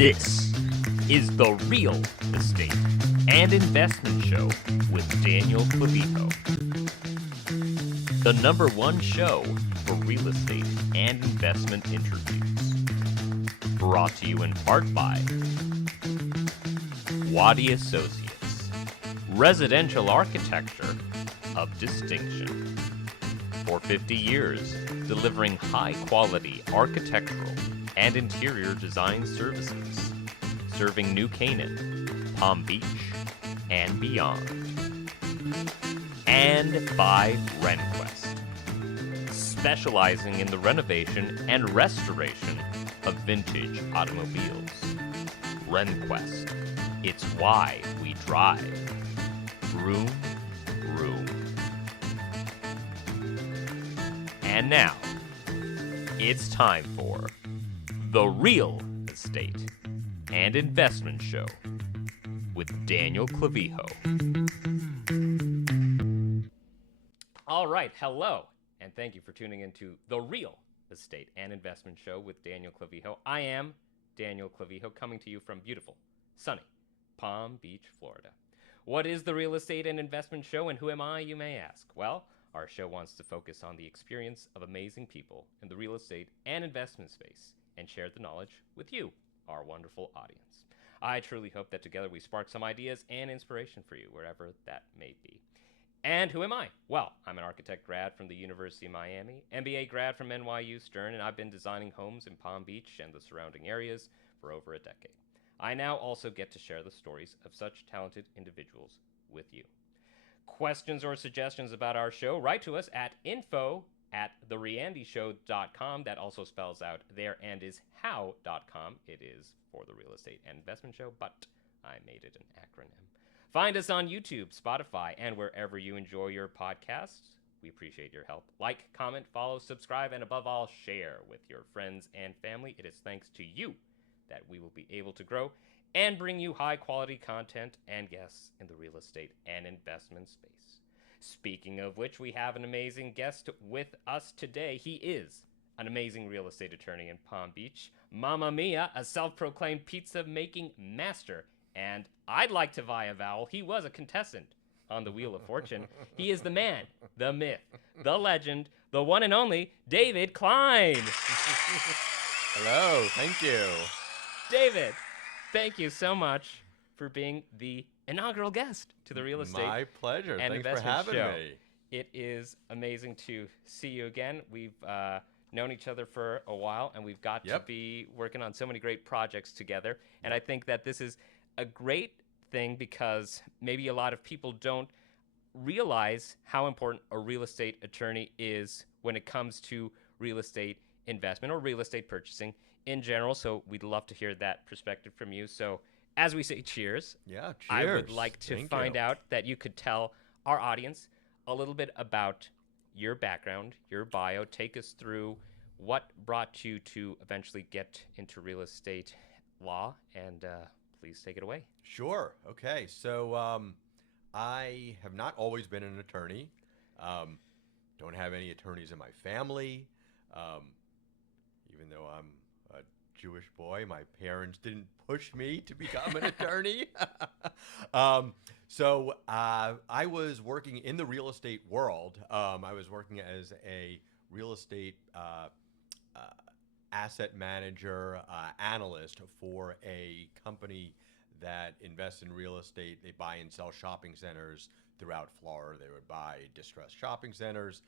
This is The Real Estate and Investment Show with Daniel Clavijo. The #1 show for real estate and investment interviews. Brought to you in part by Wadi Associates, residential architecture of distinction. For 50 years, delivering high-quality architectural and interior design services, serving New Canaan, Palm Beach, and beyond. And by RenQuest, specializing in the renovation and restoration of vintage automobiles. RenQuest, it's why we drive. Room. And now, it's time for The Real Estate and Investment Show with Daniel Clavijo. All right, hello, and thank you for tuning into The Real Estate and Investment Show with Daniel Clavijo. I am Daniel Clavijo, coming to you from beautiful, sunny Palm Beach, Florida. What is The Real Estate and Investment Show, and who am I, you may ask? Well, our show wants to focus on the experience of amazing people in the real estate and investment space and share the knowledge with you, our wonderful audience. I truly hope that together we spark some ideas and inspiration for you, wherever that may be. And who am I? Well, I'm an architect grad from the University of Miami, MBA grad from NYU Stern, and I've been designing homes in Palm Beach and the surrounding areas for over a decade. I now also get to share the stories of such talented individuals with you. Questions or suggestions about our show, write to us at info@TheReandishow.com. That also spells out thereandishow.com. It is for the Real Estate and Investment Show, but I made it an acronym. Find us on YouTube, Spotify, and wherever you enjoy your podcasts. We appreciate your help. Like, comment, follow, subscribe, and above all, share with your friends and family. It is thanks to you that we will be able to grow and bring you high-quality content and guests in the real estate and investment space. Speaking of which, we have an amazing guest with us today. He is an amazing real estate attorney in Palm Beach. Mamma Mia, a self-proclaimed pizza-making master. And I'd like to vie a vowel. He was a contestant on the Wheel of Fortune. He is the man, the myth, the legend, the one and only David Klein. Hello, thank you. David, thank you so much for being the inaugural guest to the Real Estate My pleasure. and Thanks for Investment having Show. me. It is amazing to see you again. We've known each other for a while, and we've got to be working on so many great projects together. And I think that this is a great thing because maybe a lot of people don't realize how important a real estate attorney is when it comes to real estate investment or real estate purchasing in general. So we'd love to hear that perspective from you. So as we say cheers, Yeah, cheers. I would like to find out that you could tell our audience a little bit about your background, your bio. Take us through what brought you to eventually get into real estate law, and please take it away. Sure. Okay. So I have not always been an attorney. Don't have any attorneys in my family. Even though I'm a Jewish boy, my parents didn't push me to become an attorney. So I was working in the real estate world. I was working as a real estate asset manager, analyst for a company that invests in real estate. They buy and sell shopping centers throughout Florida. They would buy distressed shopping centers,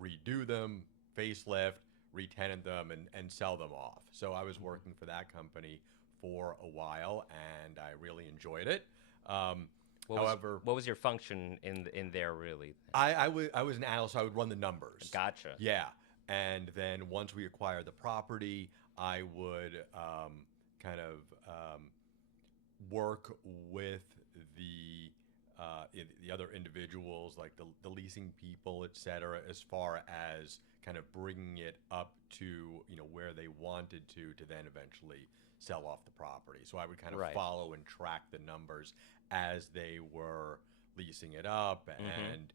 redo them, facelift, re-tenant them, and sell them off. So I was working for that company for a while, and I really enjoyed it. However, what was your function in there really? I was an analyst. So I would run the numbers. Gotcha. Yeah, and then once we acquired the property, I would kind of work with the other individuals, like the leasing people, et cetera, as far as kind of bringing it up to where they wanted to then eventually sell off the property. So I would kind of follow and track the numbers as they were leasing it up and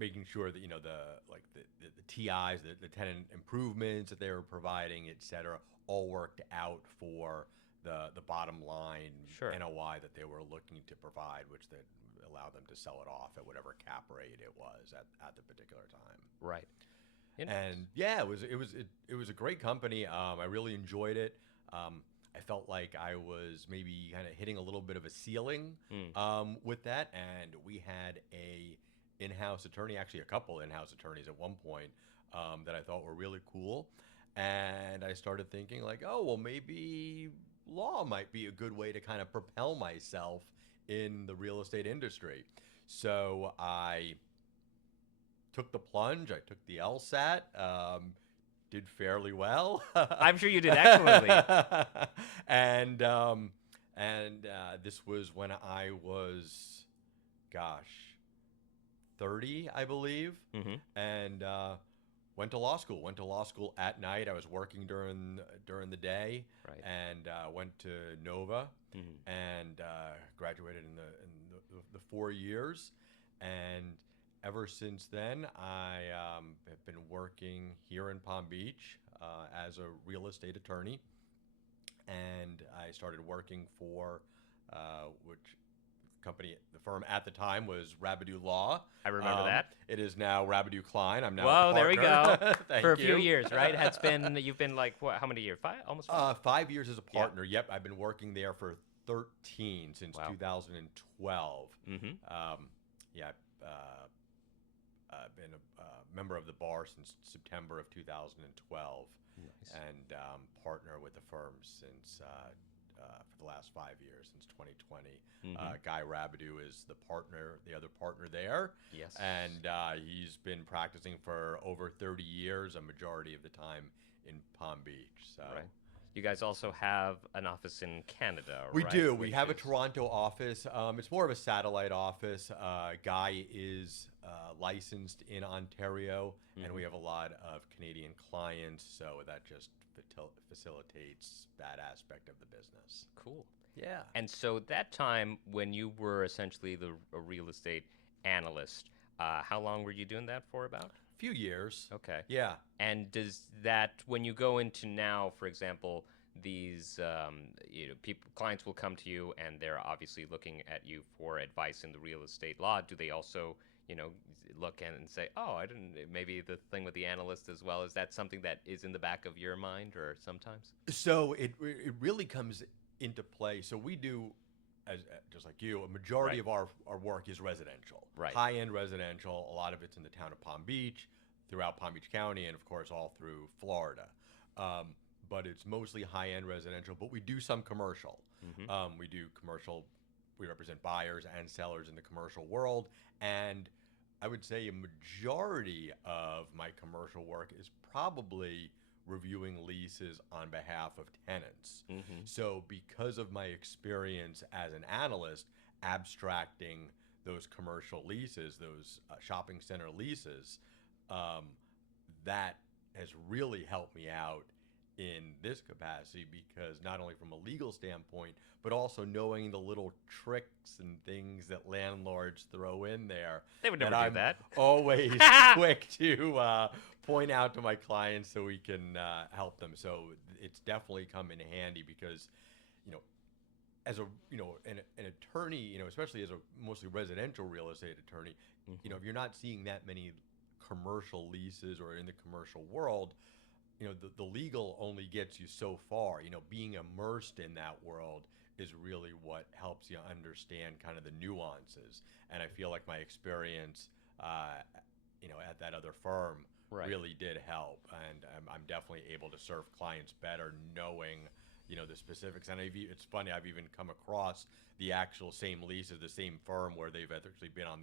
making sure that the TIs, the tenant improvements that they were providing, et cetera, all worked out for the bottom line Sure. NOI that they were looking to provide, which that allowed them to sell it off at whatever cap rate it was at the particular time. Right. And yeah, it was a great company. I really enjoyed it. I felt like I was maybe kind of hitting a little bit of a ceiling with that, and we had a in-house attorney, actually a couple in-house attorneys at one point that I thought were really cool. And I started thinking like, oh, well, maybe law might be a good way to kind of propel myself in the real estate industry. So I took the plunge. I took the LSAT. Did fairly well. I'm sure you did excellently. And this was when I was, 30, I believe, and went to law school. Went to law school at night. I was working during the day, Right. and went to Nova and graduated in the 4 years, and ever since then, I have been working here in Palm Beach as a real estate attorney, and I started working for the firm at the time was Rabideau Law. I remember that. It is now Rabideau Klein. I'm now Whoa, a there we partner. go. Thank For a few you. years, right? You've been like, what, how many years? Almost 5? 5 years as a partner. Yep, I've been working there for 13 since 2012. I've been a member of the bar since September of 2012, Nice. and partner with the firm since for the last 5 years, since 2020. Guy Rabideau is the other partner there. Yes. And he's been practicing for over 30 years, a majority of the time in Palm Beach. So. Right. You guys also have an office in Canada, We right? do. We have a Toronto office. It's more of a satellite office. Guy is licensed in Ontario, and we have a lot of Canadian clients, so that just facilitates that aspect of the business. Cool. Yeah. And so that time when you were essentially a real estate analyst, how long were you doing that for about? Few years. Okay. Yeah. And does that, when you go into now, for example, these clients will come to you and they're obviously looking at you for advice in the real estate law. Do they also, look and say, oh, I didn't, maybe the thing with the analyst as well, is that something that is in the back of your mind or sometimes? So it really comes into play. So we do, just like you, a majority of our work is residential. Right. High-end residential. A lot of it's in the town of Palm Beach, throughout Palm Beach County, and of course all through Florida. But it's mostly high-end residential, but we do some commercial. We do commercial. We represent buyers and sellers in the commercial world, and I would say a majority of my commercial work is probably reviewing leases on behalf of tenants. So because of my experience as an analyst, abstracting those commercial leases, those shopping center leases, that has really helped me out in this capacity, because not only from a legal standpoint, but also knowing the little tricks and things that landlords throw in there. They would never that do that. Always quick to point out to my clients so we can help them. So it's definitely come in handy because, as an attorney, especially as a mostly residential real estate attorney, if you're not seeing that many commercial leases or in the commercial world, the legal only gets you so far. Being immersed in that world is really what helps you understand kind of the nuances. And I feel like my experience, at that other firm really did help. And I'm definitely able to serve clients better knowing, the specifics. And it's funny, I've even come across the actual same lease of the same firm where they've actually been on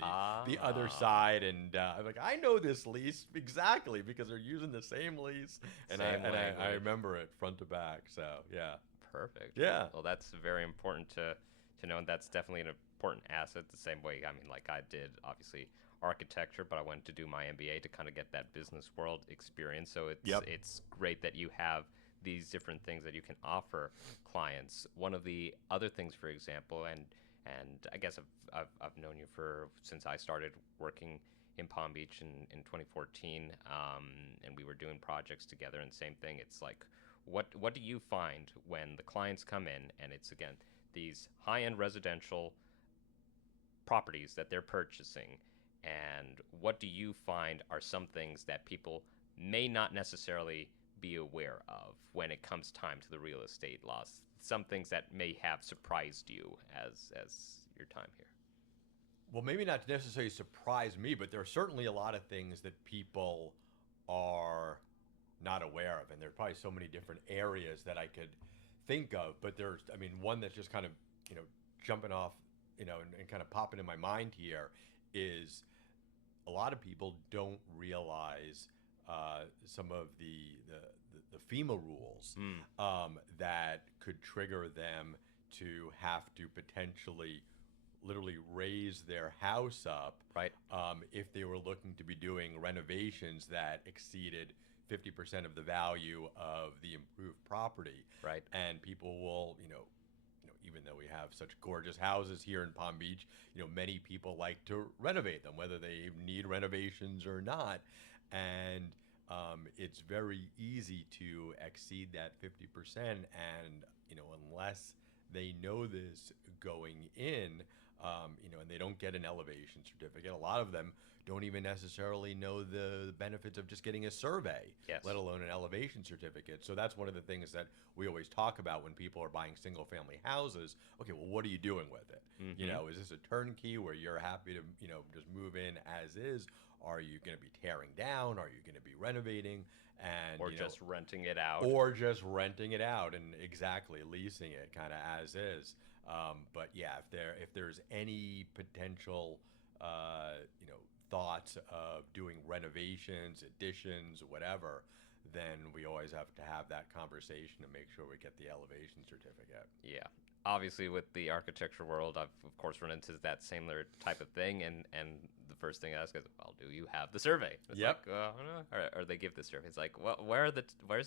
the other side, and I'm like, I know this lease exactly because they're using the same lease, and I remember it front to back. So yeah. Perfect. Yeah. Well, that's very important to know, and that's definitely an important asset. The same way, I mean, like I did obviously architecture, but I went to do my MBA to kind of get that business world experience. So it's great that you have these different things that you can offer clients. One of the other things, for example, and I guess I've known you since I started working in Palm Beach in 2014, and we were doing projects together. And same thing. It's like, what do you find when the clients come in and it's again these high-end residential properties that they're purchasing, and what do you find are some things that people may not necessarily be aware of when it comes time to the real estate laws? Some things that may have surprised you as your time here. Well, maybe not necessarily surprise me, but there are certainly a lot of things that people are not aware of, and there are probably so many different areas that I could think of. But there's, I mean, one that's just kind of, jumping off, and kind of popping in my mind here is a lot of people don't realize some of the FEMA rules that could trigger them to have to potentially literally raise their house up, Right. If they were looking to be doing renovations that exceeded 50% of the value of the improved property. Right. And people will, even though we have such gorgeous houses here in Palm Beach, many people like to renovate them, whether they need renovations or not. And it's very easy to exceed that 50%. And, unless they know this going in, and they don't get an elevation certificate, a lot of them don't even necessarily know the benefits of just getting a survey, Yes. let alone an elevation certificate. So that's one of the things that we always talk about when people are buying single family houses. Okay, well, what are you doing with it? Mhm. Is this a turnkey where you're happy to, just move in as is? Are you going to be tearing down? Are you going to be renovating? And Or just renting it out. or just renting it out and exactly leasing it kind of as is. But yeah, if there's any potential, thoughts of doing renovations, additions, whatever, then we always have to have that conversation to make sure we get the elevation certificate. Yeah. Obviously, with the architecture world, I've of course run into that similar type of thing, and the first thing I ask is, "Well, do you have the survey?" It's Yep. like, or they give the survey. It's like, "Well, where's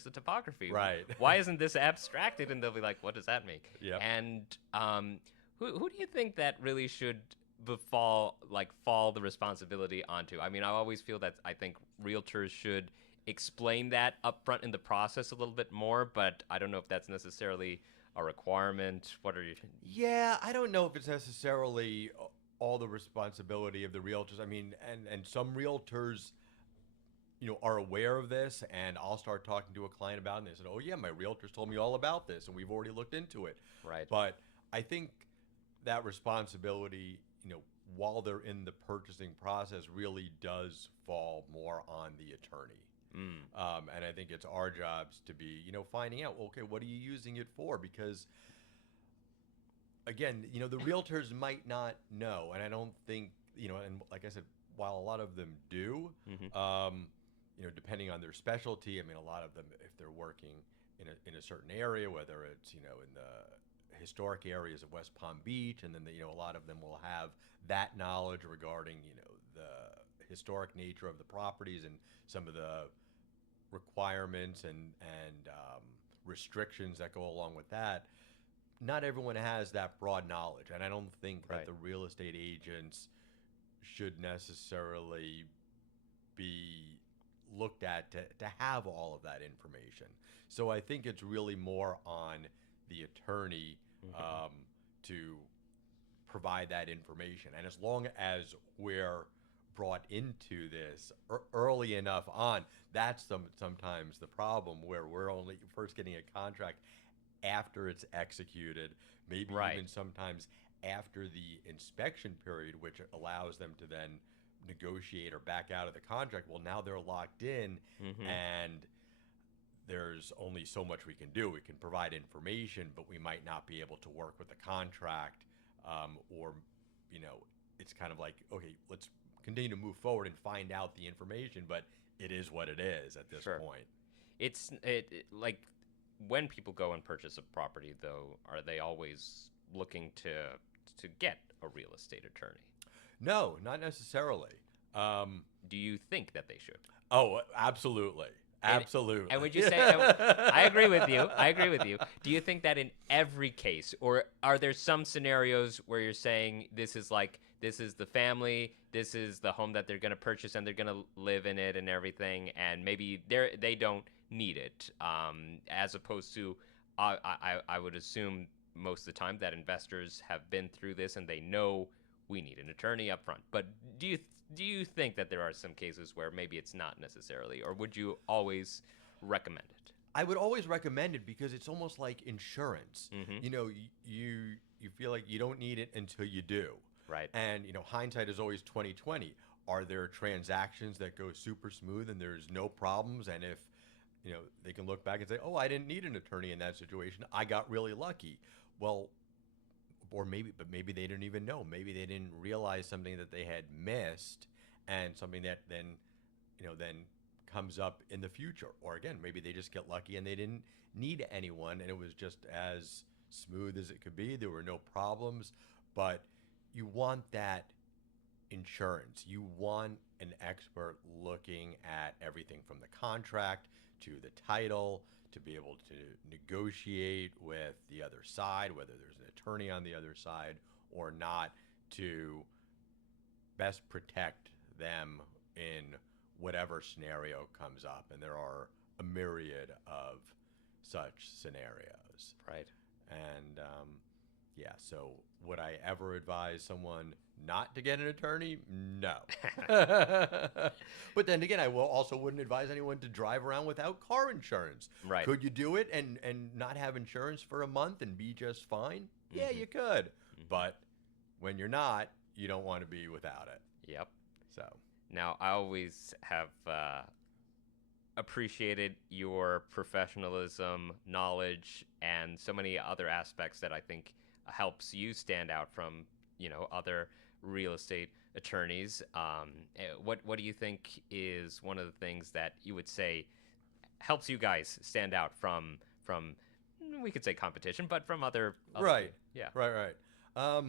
the topography? Right. Why isn't this abstracted?" And they'll be like, "What does that mean?" Yep. And who do you think that really should fall the responsibility onto? I mean, I always feel that I think realtors should explain that upfront in the process a little bit more, but I don't know if that's necessarily a requirement. What are you? Yeah, I don't know if it's necessarily all the responsibility of the realtors. I mean, and some realtors, are aware of this, and I'll start talking to a client about it, and they said, "Oh yeah, my realtors told me all about this, and we've already looked into it." Right. But I think that responsibility, while they're in the purchasing process, really does fall more on the attorney. And I think it's our jobs to be, finding out, okay, what are you using it for? Because again, the realtors might not know, and I don't think, and like I said, while a lot of them do, Mhm. depending on their specialty, I mean, a lot of them, if they're working in a certain area, whether it's, in the historic areas of West Palm Beach, and then, a lot of them will have that knowledge regarding, the historic nature of the properties and some of the requirements and restrictions that go along with that. Not everyone has that broad knowledge, and I don't think that Right. the real estate agents should necessarily be looked at to have all of that information. So I think it's really more on the attorney Mhm. to provide that information. And as long as we're brought into this early enough on, that's sometimes the problem, where we're only first getting a contract after it's executed, maybe Right. even sometimes after the inspection period, which allows them to then negotiate or back out of the contract. Well, now they're locked in, Mhm. and there's only so much we can do. We can provide information, but we might not be able to work with the contract, or, it's kind of like, okay, let's continue to move forward and find out the information, but it is what it is at this Sure. point. Like when people go and purchase a property, though, are they always looking to get a real estate attorney? No, not necessarily. Do you think that they should? Oh, absolutely. And- Absolutely. And would you say, I agree with you. I agree with you. Do you think that in every case, or are there some scenarios where you're saying this is like this is the family, this is the home that they're going to purchase, and they're going to live in it and everything, and maybe they don't need it, as opposed to I would assume most of the time that investors have been through this and they know we need an attorney up front. But do you think that there are some cases where maybe it's not necessarily, or would you always recommend it? I would always recommend it because it's almost like insurance. Mm-hmm. You know, you feel like you don't need it until you do. Right. And you know, hindsight is always 2020. Are there transactions that go super smooth and there's no problems? And if you know, they can look back and say, "Oh, I didn't need an attorney in that situation. I got really lucky." Well, or maybe they didn't even know. Maybe they didn't realize something that they had missed, and something that then, you know, then comes up in the future. Or again, maybe they just get lucky and they didn't need anyone, and it was just as smooth as it could be. There were no problems, but you want that insurance. You want an expert looking at everything from the contract to the title, to be able to negotiate with the other side, whether there's an attorney on the other side or not, to best protect them in whatever scenario comes up. And there are a myriad of such scenarios. Right. And yeah, so would I ever advise someone not to get an attorney? No. But then again, I also wouldn't advise anyone to drive around without car insurance. Right. Could you do it and not have insurance for a month and be just fine? Yeah, Mhm. you could. But when you're not, you don't want to be without it. Yep. So Now, I always have appreciated your professionalism, knowledge, and so many other aspects that I think helps you stand out from, other real estate attorneys. What do you think is one of the things that you would say helps you guys stand out from we could say competition, but from other right, yeah, right. I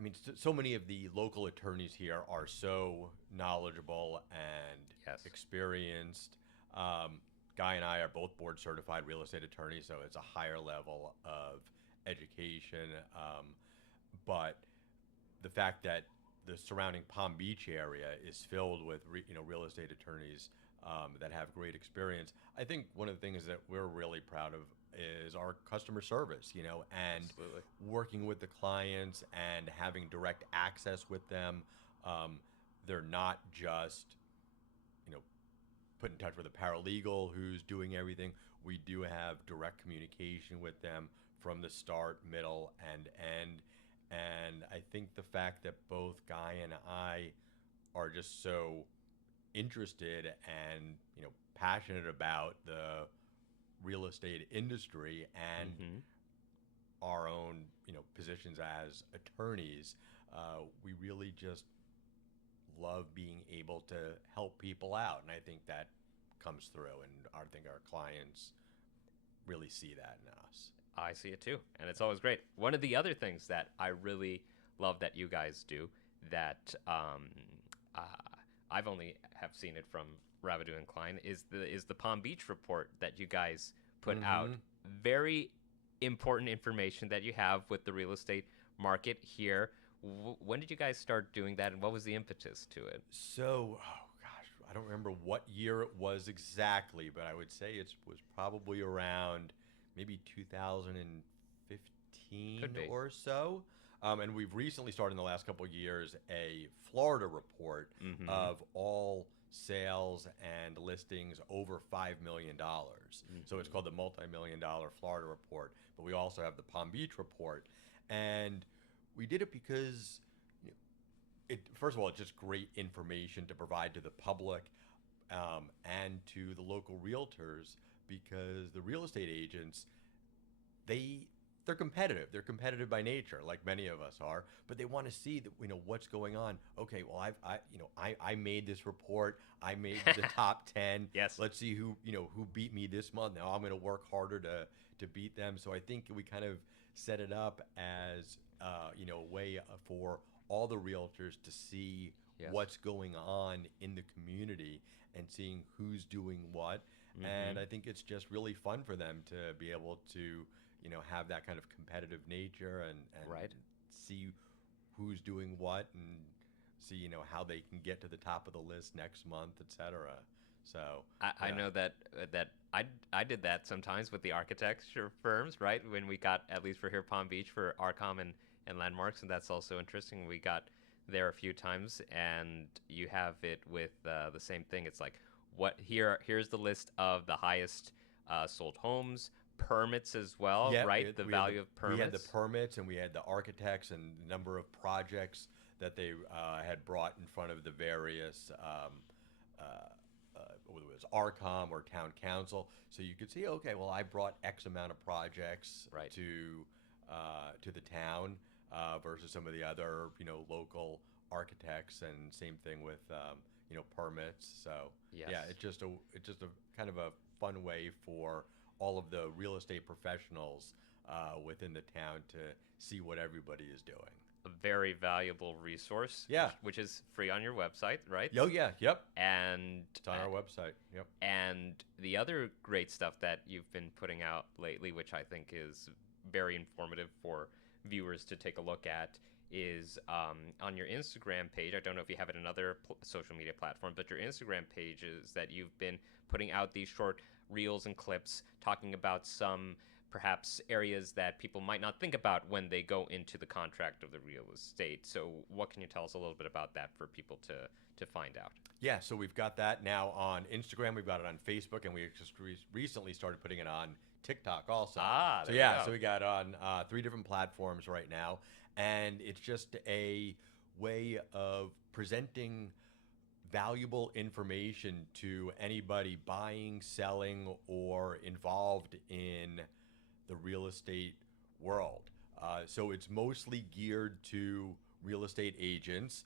mean, so many of the local attorneys here are so knowledgeable and Yes. experienced. Guy and I are both board certified real estate attorneys, so it's a higher level of education. But the fact that the surrounding Palm Beach area is filled with real estate attorneys that have great experience. I think one of the things that we're really proud of is our customer service, and Absolutely. working with the clients and having direct access with them. They're not just, put in touch with a paralegal who's doing everything. We do have direct communication with them from the start, middle, and end. And I think the fact that both Guy and I are just so interested and passionate about the real estate industry and Mhm. our own positions as attorneys, we really just love being able to help people out, and I think that comes through, and I think our clients really see that in us. I see it too, and it's always great. One of the other things that I really love that you guys do that uh, I've only have seen it from Rabideau Klein is the Palm Beach report that you guys put out. Very important information that you have with the real estate market here. When did you guys start doing that, and what was the impetus to it? So, oh gosh, I don't remember what year it was exactly, but I would say it was probably around maybe 2015 Could be. or so. And we've recently started in the last couple of years a Florida report Mhm. of all sales and listings over $5 million. So it's called the multi-million-dollar Florida report, but we also have the Palm Beach report. And we did it because first of all, it's just great information to provide to the public and to the local realtors, because the real estate agents, they're competitive. They're competitive by nature, like many of us are, but they want to see that what's going on. Okay, well, I made this report. I made the top 10. Yes. Let's see who beat me this month. Now I'm going to work harder to beat them. So I think we kind of set it up as a way for all the realtors to see Yes. what's going on in the community and seeing who's doing what. And I think it's just really fun for them to be able to have that kind of competitive nature and Right. see who's doing what and see, how they can get to the top of the list next month, etc. So, I know that I did that sometimes with the architecture firms, right? When we got, at least for here Palm Beach, for Arcom and Landmarks, and that's also interesting. We got there a few times, and you have it with the same thing. It's like, here's the list of the highest sold homes, permits as well, yeah, right? The value of we had the permits. permits and we had the architects and the number of projects that they had brought in front of the various whether it was ARCOM or town council. So you could see, okay, well, I brought X amount of projects Right. to the town versus some of the other local architects, and same thing with permits. So Yes. yeah, it's just a kind of a fun way for all of the real estate professionals within the town to see what everybody is doing. A very valuable resource. Yeah. Which is free on your website, right? Oh yeah, yep. And It's on our website. Yep. and the other great stuff that you've been putting out lately, which I think is very informative for viewers to take a look at, is on your Instagram page. I don't know if you have it in other social media platforms, but your Instagram page is that you've been putting out these short reels and clips talking about some perhaps areas that people might not think about when they go into the contract of the real estate. So what can you tell us a little bit about that for people to find out? Yeah, so we've got that now on Instagram. We've got it on Facebook, and we just recently started putting it on TikTok also. So there you yeah, go. so we got on 3 different platforms right now, and it's just a way of presenting valuable information to anybody buying, selling, or involved in the real estate world. So it's mostly geared to real estate agents,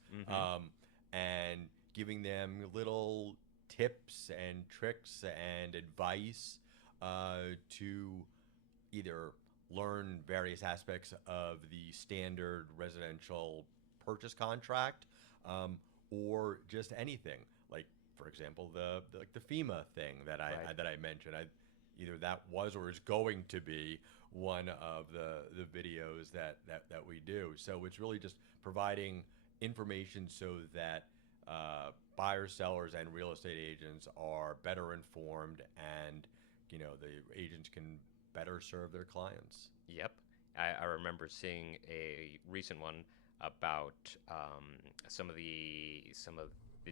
and giving them little tips and tricks and advice to either learn various aspects of the standard residential purchase contract, or just anything. Like, for example, the FEMA thing that I mentioned. Either that was or is going to be one of the videos that we do. So it's really just providing information so that buyers, sellers, and real estate agents are better informed, and the agents can better serve their clients. Yep. I remember seeing a recent one about some of the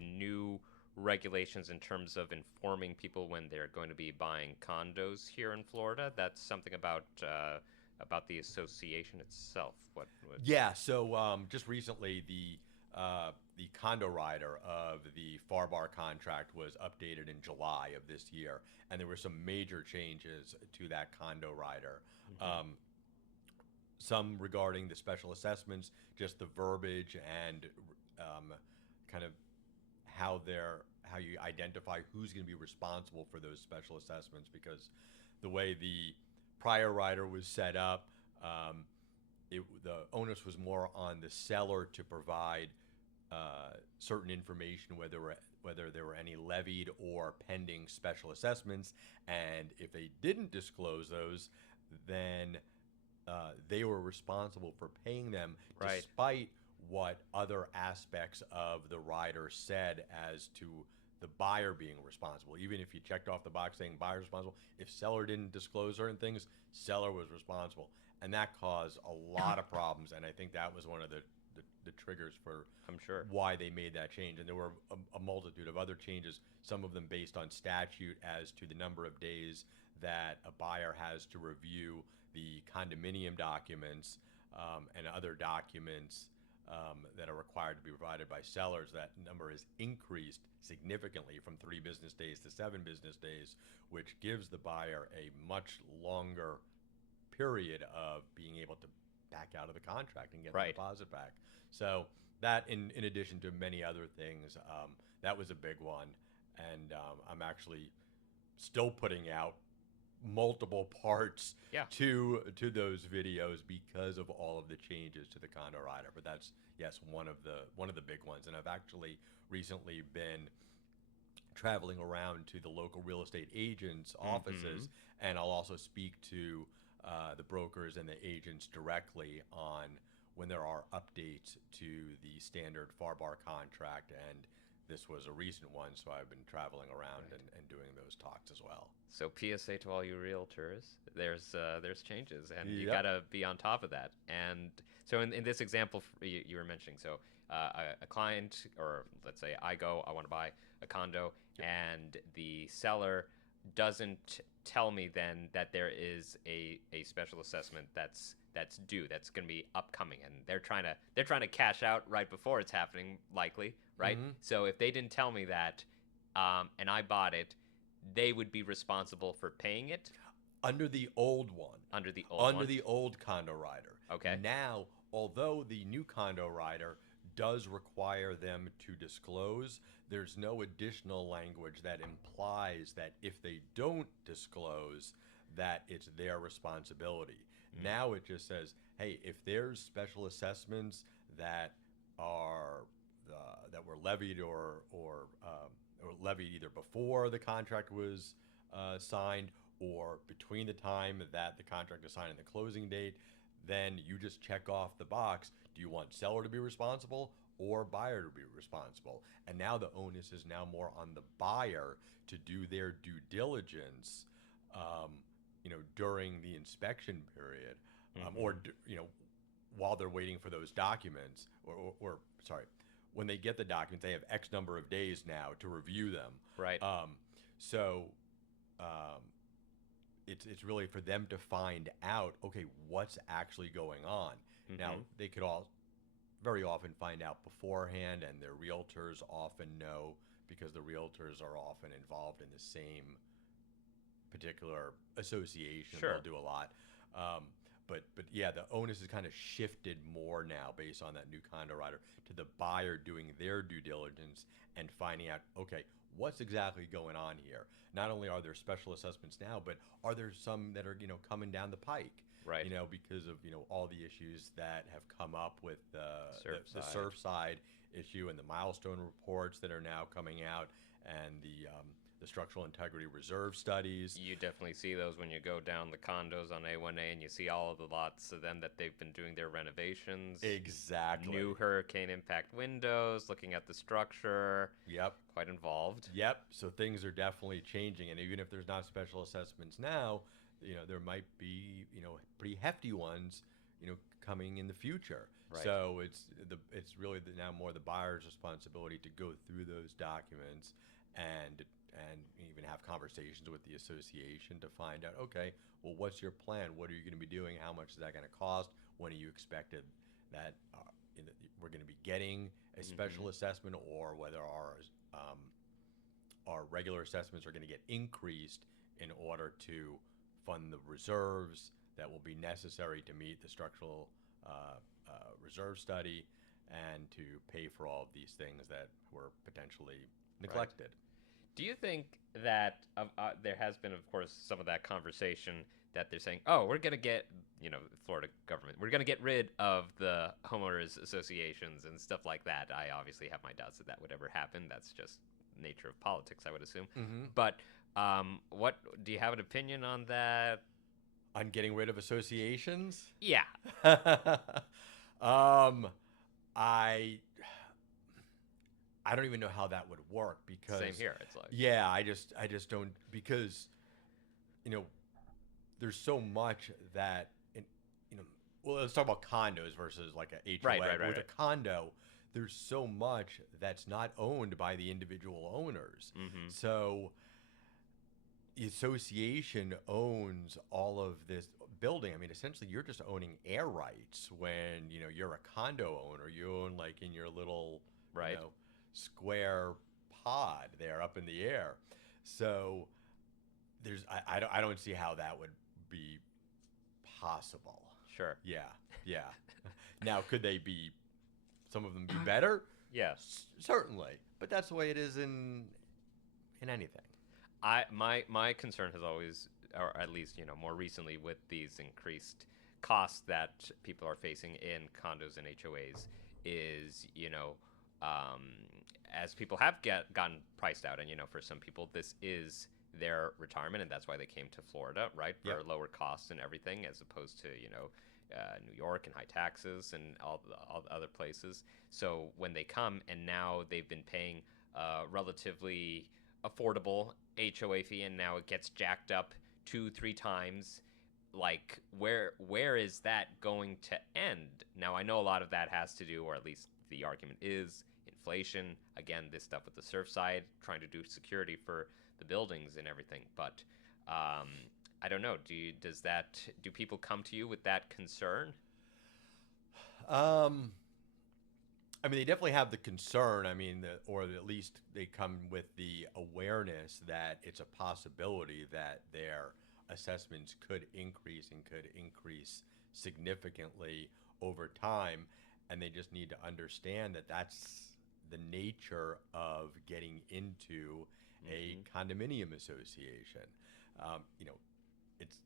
new regulations in terms of informing people when they're going to be buying condos here in Florida. That's something about the association itself. What? Yeah. So just recently, the condo rider of the FAR bar contract was updated in July of this year, and there were some major changes to that condo rider. Some regarding the special assessments, just the verbiage, and kind of how you identify who's going to be responsible for those special assessments, because the way the prior rider was set up, the onus was more on the seller to provide certain information, whether there were any levied or pending special assessments, and if they didn't disclose those, then they were responsible for paying them, Right. despite what other aspects of the rider said as to the buyer being responsible. Even if you checked off the box saying buyer responsible, if seller didn't disclose certain things, seller was responsible. And that caused a lot of problems, and I think that was one of the triggers for I'm sure. why they made that change. And there were a multitude of other changes, some of them based on statute as to the number of days that a buyer has to review the condominium documents and other documents that are required to be provided by sellers. That number has increased significantly from 3 business days to 7 business days, which gives the buyer a much longer period of being able to back out of the contract and get the Right. deposit back. So that, in addition to many other things, that was a big one. And I'm actually still putting out multiple parts Yeah. to those videos because of all of the changes to the condo rider. But that's, yes, one of the big ones. And I've actually recently been traveling around to the local real estate agents' offices, and I'll also speak to the brokers and the agents directly on when there are updates to the standard FAR-bar contract, and this was a recent one, so I've been traveling around and doing those talks as well. So PSA to all you realtors, there's changes, and you Yep. gotta be on top of that. And so in this example you were mentioning, so a client, or let's say I want to buy a condo, and the seller doesn't tell me then that there is a special assessment that's due, that's going to be upcoming, and they're trying to cash out right before it's happening, likely, right? Mm-hmm. So if they didn't tell me that, and I bought it, they would be responsible for paying it Under the old one. under the old one. The old condo rider. Okay. Now, although the new condo rider does require them to disclose, there's no additional language that implies that if they don't disclose, that it's their responsibility. Now it just says, hey, if there's special assessments that are that were levied or levied either before the contract was signed or between the time that the contract is signed and the closing date, then you just check off the box. Do you want seller to be responsible or buyer to be responsible? And now the onus is now more on the buyer to do their due diligence, during the inspection period, while they're waiting for those documents, or sorry, when they get the documents, they have X number of days now to review them. Right. It's really for them to find out, okay, what's actually going on. Now, they could all very often find out beforehand, and their realtors often know because the realtors are often involved in the same particular association. Sure. They'll do a lot. But yeah, the onus is kind of shifted more now based on that new condo rider to the buyer doing their due diligence and finding out, okay, what's exactly going on here? Not only are there special assessments now, but are there some that are coming down the pike? Right. Because of all the issues that have come up with the Surfside. Surfside issue and the milestone reports that are now coming out, and the structural integrity reserve studies. You definitely see those when you go down the condos on A1A and you see all of the lots of them that they've been doing their renovations. Exactly. New hurricane impact windows, looking at the structure. Yep. Quite involved. Yep. So things are definitely changing, and even if there's not special assessments now, there might be pretty hefty ones coming in the future. Right. So it's really now more the buyer's responsibility to go through those documents and even have conversations with the association to find out, okay, well, what's your plan? What are you going to be doing? How much is that going to cost? When are you expected that we're going to be getting a special assessment, or whether our regular assessments are going to get increased in order to fund the reserves that will be necessary to meet the structural reserve study and to pay for all of these things that were potentially neglected. Do you think that there has been, of course, some of that conversation that they're saying, oh, we're going to get, the Florida government, we're going to get rid of the homeowners associations and stuff like that. I obviously have my doubts that would ever happen. That's just nature of politics, I would assume. But what do you have an opinion on that? On getting rid of associations? Yeah. I don't even know how that would work, because Same here. It's like, yeah, I just don't, because there's so much that well, let's talk about condos versus like a HOA. Right. With a condo, there's so much that's not owned by the individual owners. So the association owns all of this building. I mean, essentially, you're just owning air rights when you're a condo owner. You own, like, in your little square pod there up in the air. So I don't see how that would be possible. Sure. Yeah. Now, could some of them be better? Yes. Certainly, but that's the way it is in anything. My concern has always, or at least more recently, with these increased costs that people are facing in condos and HOAs is as people have gotten priced out, and for some people this is their retirement, and that's why they came to Florida, right, for Yep. lower costs and everything, as opposed to New York and high taxes and all the other places. So when they come and now they've been paying relatively affordable HOA fee, and now it gets jacked up 2-3 times. Like, where is that going to end? Now, I know a lot of that has to do, or at least the argument is, inflation. Again, this stuff with the Surfside, trying to do security for the buildings and everything. But I don't know. Do people come to you with that concern? I mean, they definitely have the concern. I mean, or at least they come with the awareness that it's a possibility that their assessments could increase and could increase significantly over time. And they just need to understand that that's the nature of getting into a condominium association. It's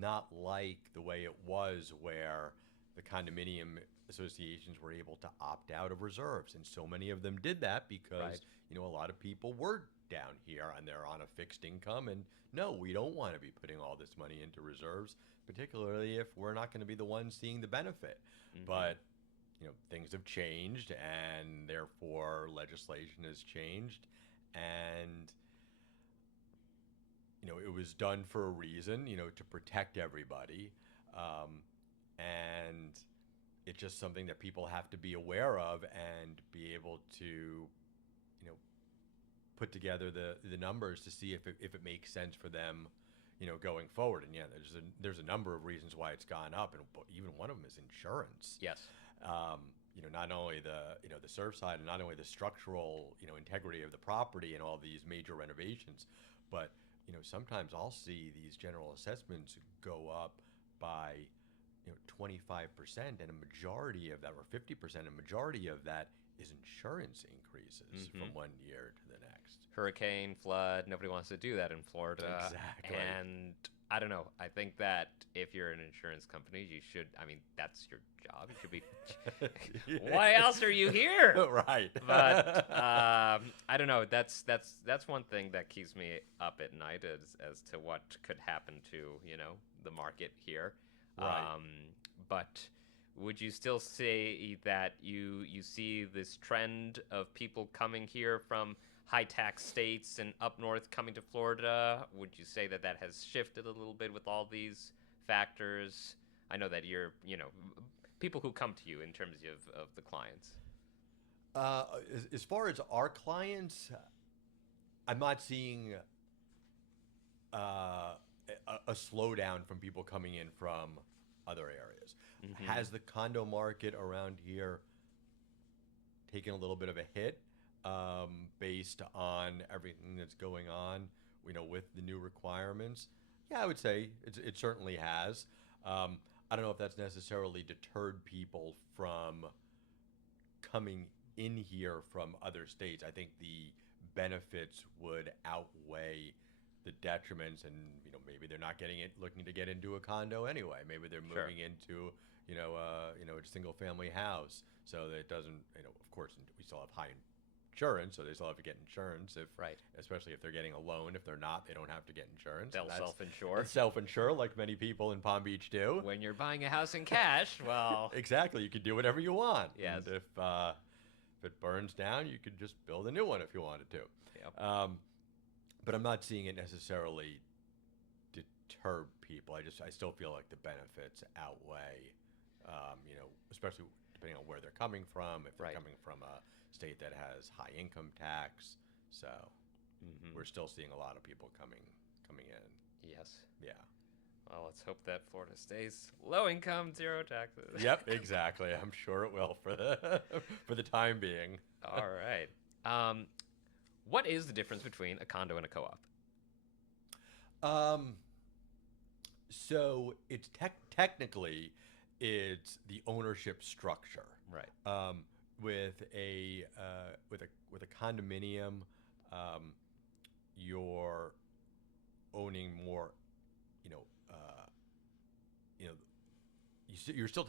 not like the way it was where the condominium associations were able to opt out of reserves, and so many of them did that because Right. a lot of people were down here and they're on a fixed income, and no, we don't want to be putting all this money into reserves, particularly if we're not going to be the ones seeing the benefit. But things have changed, and therefore legislation has changed, and it was done for a reason, to protect everybody. And it's just something that people have to be aware of and be able to, put together the numbers to see if it makes sense for them, going forward. And yeah, there's a number of reasons why it's gone up, and even one of them is insurance. Yes. Not only the surf side, and not only the structural, integrity of the property and all these major renovations, but sometimes I'll see these general assessments go up by 25%, and a majority of that, or 50%, a majority of that is insurance increases from one year to the next. Hurricane, flood, nobody wants to do that in Florida. Exactly. And I don't know. I think that if you're an insurance company, you should, that's your job. You should be, why else are you here? Right. But I don't know. That's one thing that keeps me up at night as to what could happen to, the market here. Right. But would you still say that you see this trend of people coming here from high tax states and up north coming to Florida? Would you say that has shifted a little bit with all these factors? I know that you're, people who come to you in terms of the clients. As far as our clients, I'm not seeing a slowdown from people coming in from other areas. Has the condo market around here taken a little bit of a hit based on everything that's going on, with the new requirements? Yeah, I would say it certainly has. I don't know if that's necessarily deterred people from coming in here from other states. I think the benefits would outweigh the detriments, and maybe they're not looking to get into a condo anyway. Maybe they're moving into a single family house, so that it doesn't, of course we still have high insurance, so they still have to get insurance especially if they're getting a loan. If they're not, they don't have to get insurance. They'll self-insure. Self-insure, like many people in Palm Beach do. When you're buying a house in cash, well, exactly, you can do whatever you want. Yes. And if it burns down, you could just build a new one if you wanted to. Yep. But I'm not seeing it necessarily deter people. I still feel like the benefits outweigh, especially depending on where they're coming from. If they're coming from a state that has high income tax, so we're still seeing a lot of people coming in. Yes. Yeah. Well, let's hope that Florida stays low income, zero taxes. Yep, exactly. I'm sure it will for the time being. All right. What is the difference between a condo and a co-op? So it's technically it's the ownership structure. Right. With a condominium, you're owning more. You're still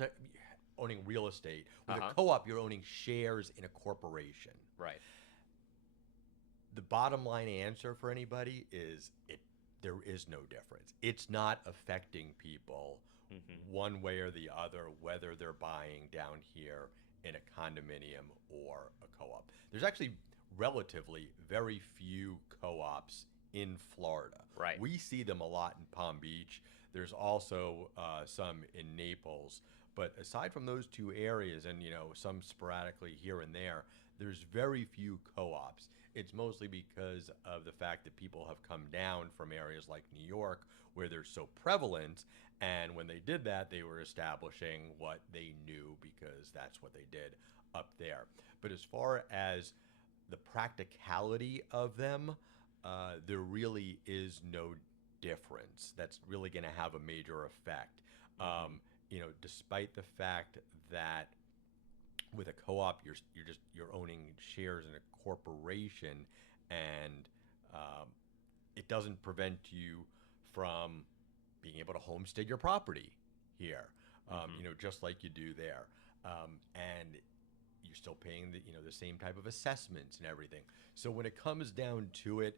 owning real estate. With a co-op, you're owning shares in a corporation. Right. The bottom line answer for anybody is there is no difference. It's not affecting people one way or the other, whether they're buying down here in a condominium or a co-op. There's actually relatively very few co-ops in Florida. Right. We see them a lot in Palm Beach. There's also some in Naples. But aside from those two areas, and some sporadically here and there's very few co-ops. It's mostly because of the fact that people have come down from areas like New York where they're so prevalent, and when they did that, they were establishing what they knew because that's what they did up there. But as far as the practicality of them, there really is no difference that's really going to have a major effect. Despite the fact that with a co-op, you're owning shares in a corporation, and it doesn't prevent you from being able to homestead your property here, just like you do there, and you're still paying the same type of assessments and everything. So when it comes down to it,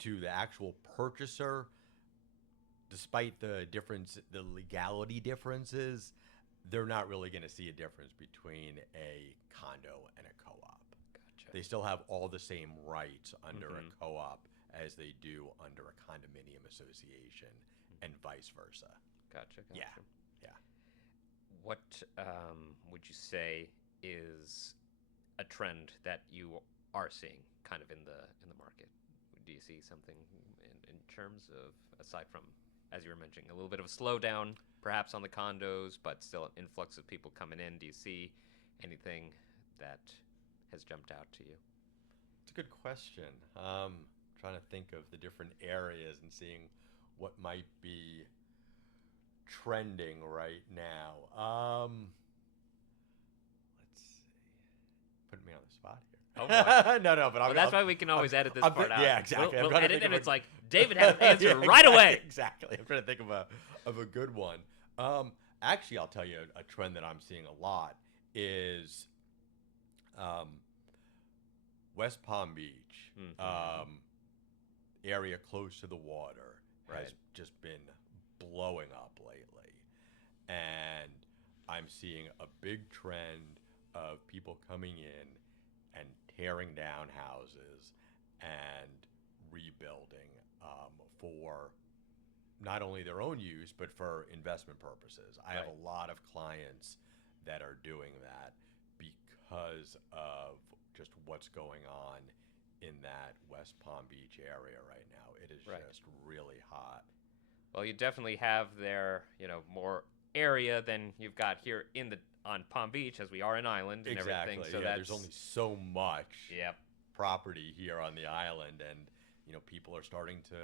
to the actual purchaser, despite the legality differences, they're not really going to see a difference between a condo and a co-op. Gotcha. They still have all the same rights under a co-op as they do under a condominium association, and vice versa. Gotcha. Yeah. What would you say is a trend that you are seeing kind of in the market? Do you see something in terms of, aside from, as you were mentioning, a little bit of a slowdown perhaps on the condos, but still an influx of people coming in? Do you see anything that has jumped out to you? It's a good question. Trying to think of the different areas and seeing what might be trending right now. Let's see. Putting me on the spot here. Oh boy. No, but that's why we can always edit this part out. Yeah, exactly. We'll edit it, and it's like, David had an answer right away. Exactly. I'm trying to think of a good one. Actually, I'll tell you a trend that I'm seeing a lot is West Palm Beach, area close to the water, has just been blowing up lately. And I'm seeing a big trend of people coming in and tearing down houses and rebuilding for not only their own use, but for investment purposes. I have a lot of clients that are doing that because of just what's going on in that West Palm Beach area right now. It is just really hot. Well, you definitely have there, more area than you've got here on Palm Beach, as we are an island and everything. So there's only so much property here on the island, and people are starting to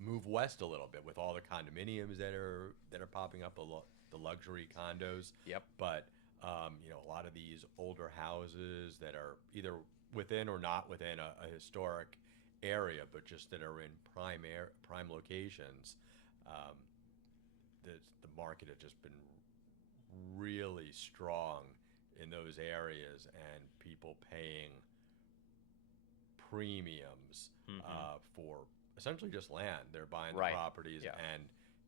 move west a little bit with all the condominiums that are popping up, the luxury condos. Yep. But a lot of these older houses that are either within or not within a historic area, but just that are in prime locations. The market has just been really strong in those areas, and people paying premiums for essentially just land. They're buying the properties and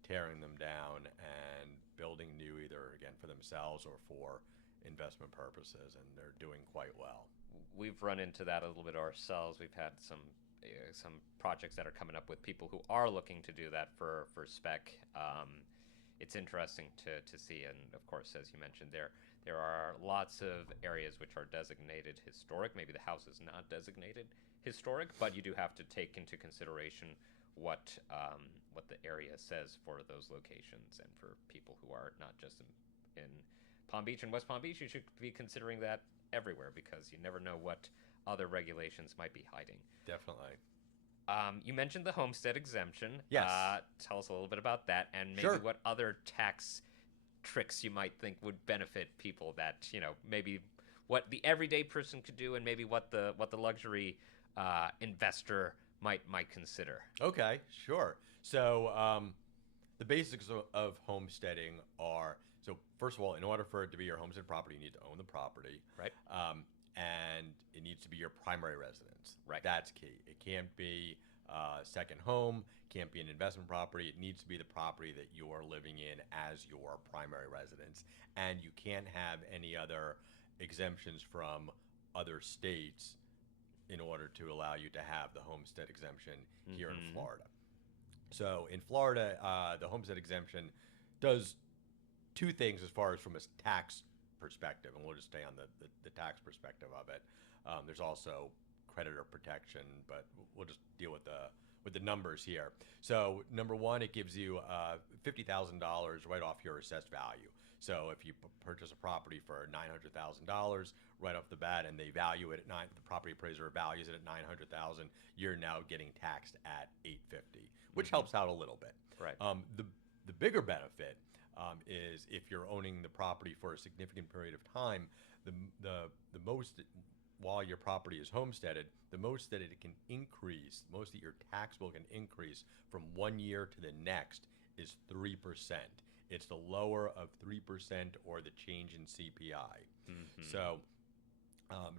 tearing them down and building new, either again for themselves or for investment purposes, and they're doing quite well. We've run into that a little bit ourselves. We've had some projects that are coming up with people who are looking to do that for spec. It's interesting to see, and of course, as you mentioned, there are lots of areas which are designated historic. Maybe the house is not designated historic, but you do have to take into consideration what the area says for those locations, and for people who are not just in Palm Beach and West Palm Beach, you should be considering that everywhere, because you never know what other regulations might be hiding. Definitely. You mentioned the homestead exemption. Yes. Tell us a little bit about that, and maybe what other tax tricks you might think would benefit people that, maybe what the everyday person could do, and maybe what the luxury investor might consider. Okay, sure. So the basics of homesteading are, so first of all, in order for it to be your homestead property, you need to own the property. Right. and it needs to be your primary residence. Right. That's key. It can't be a second home, can't be an investment property. It needs to be the property that you're living in as your primary residence. And you can't have any other exemptions from other states in order to allow you to have the homestead exemption here in Florida. So in Florida, the homestead exemption does two things as far as from a tax perspective, and we'll just stay on the tax perspective of it. There's also creditor protection, but we'll just deal with the numbers here. So number one, it gives you $50,000 right off your assessed value. So if you purchase a property for $900,000 right off the bat, and they value it at the property appraiser values it at $900,000, you're now getting taxed at $850, which helps out a little bit. Right. The bigger benefit is if you're owning the property for a significant period of time, the most, while your property is homesteaded, the most that it can increase, the most that your tax bill can increase from 1 year to the next is 3%. It's the lower of 3% or the change in CPI. So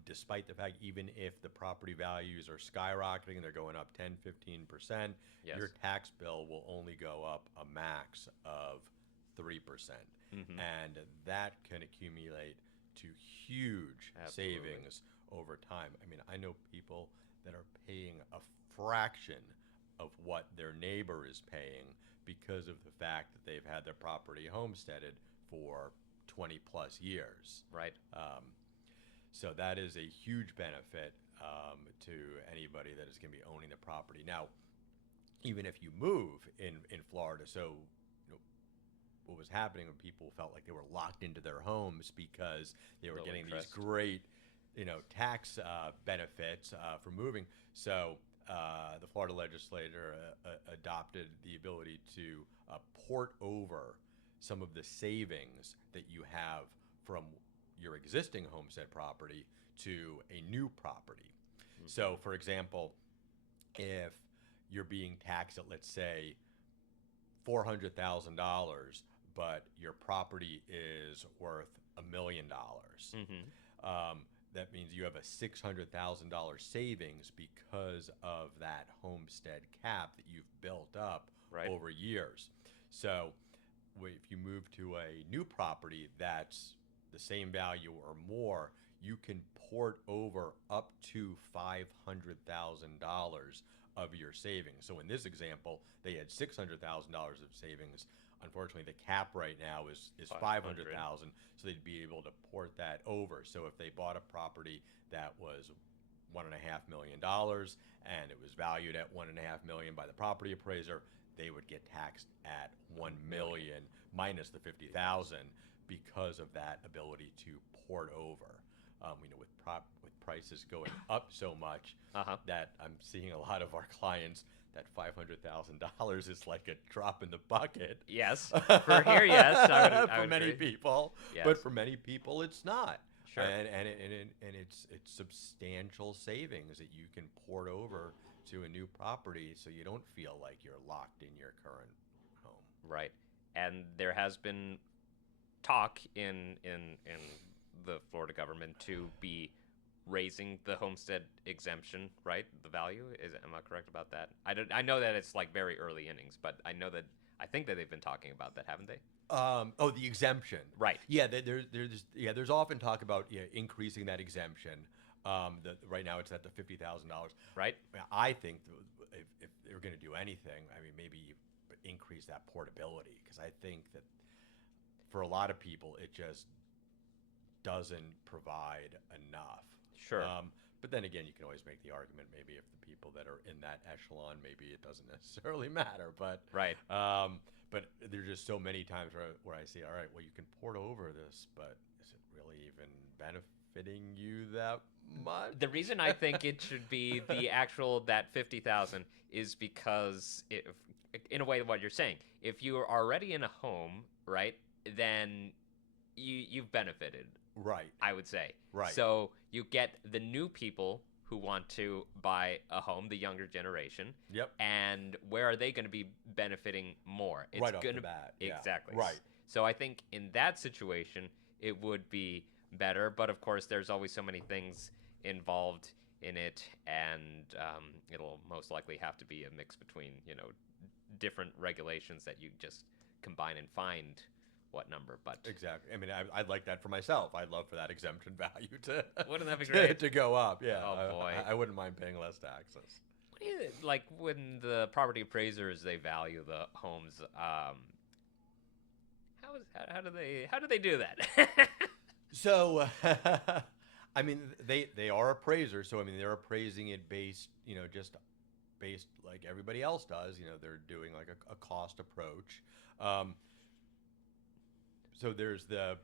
despite the fact, even if the property values are skyrocketing, they're going up 10, 15%, Yes. your tax bill will only go up a max of 3%. And that can accumulate to huge Absolutely. savings over time. I mean, I know people that are paying a fraction of what their neighbor is paying because of the fact that they've had their property homesteaded for 20 plus years. Right. So that is a huge benefit to anybody that is going to be owning the property. Now, even if you move in Florida, so what was happening when people felt like they were locked into their homes because they were Low getting interest. these great, tax benefits for moving. So the Florida legislature adopted the ability to port over some of the savings that you have from your existing homestead property to a new property. So, for example, if you're being taxed at, let's say, $400,000, but your property is worth $1 million. That means you have a $600,000 savings because of that homestead cap that you've built up Right. over years. So if you move to a new property that's the same value or more, you can port over up to $500,000 of your savings. So in this example, they had $600,000 of savings. Unfortunately, the cap right now is $500,000, so they'd be able to port that over. So if they bought a property that was $1.5 million and it was valued at $1.5 million by the property appraiser, they would get taxed at $1 million minus the $50,000 because of that ability to port over. With prices going up so much that I'm seeing a lot of our clients that $500,000 is like a drop in the bucket. Yes. For here, yes. I For would many agree. people, Yes. but for many people, it's not. Sure. And it's substantial savings that you can port over to a new property, so you don't feel like you're locked in your current home. Right. And there has been talk in the Florida government to be raising the homestead exemption, right? The value am I correct about that? I know that it's like very early innings, but I think that they've been talking about that, haven't they? The exemption. Right. Yeah, there's often talk about increasing that exemption. Right now it's at the $50,000. Right. I think if they're going to do anything, I mean, maybe increase that portability, because I think that for a lot of people it just doesn't provide enough. Sure. But then again, you can always make the argument, maybe if the people that are in that echelon, maybe it doesn't necessarily matter. But Right. But there's just so many times where I see, all right, well, you can port over this, but is it really even benefiting you that much? The reason I think it should be the actual that 50,000 is because in a way what you're saying, if you are already in a home, right, then you've benefited. Right. I would say. Right. So you get the new people who want to buy a home, the younger generation. Yep. And where are they going to be benefiting more? It's Right off gonna, the bat. Yeah. Exactly. Right. So I think in that situation, it would be better. But of course, there's always so many things involved in it, and it'll most likely have to be a mix between, different regulations that you just combine and find what number. But Exactly. I mean, I'd like that for myself. I'd love for that exemption value to wouldn't that be great? to go up. Yeah. Oh, boy. I wouldn't mind paying less taxes. What do you, like when the property appraisers, they value the homes? How do they do that? So, I mean, they are appraisers. So, I mean, they're appraising it based, just based like everybody else does. They're doing like a cost approach. So there's a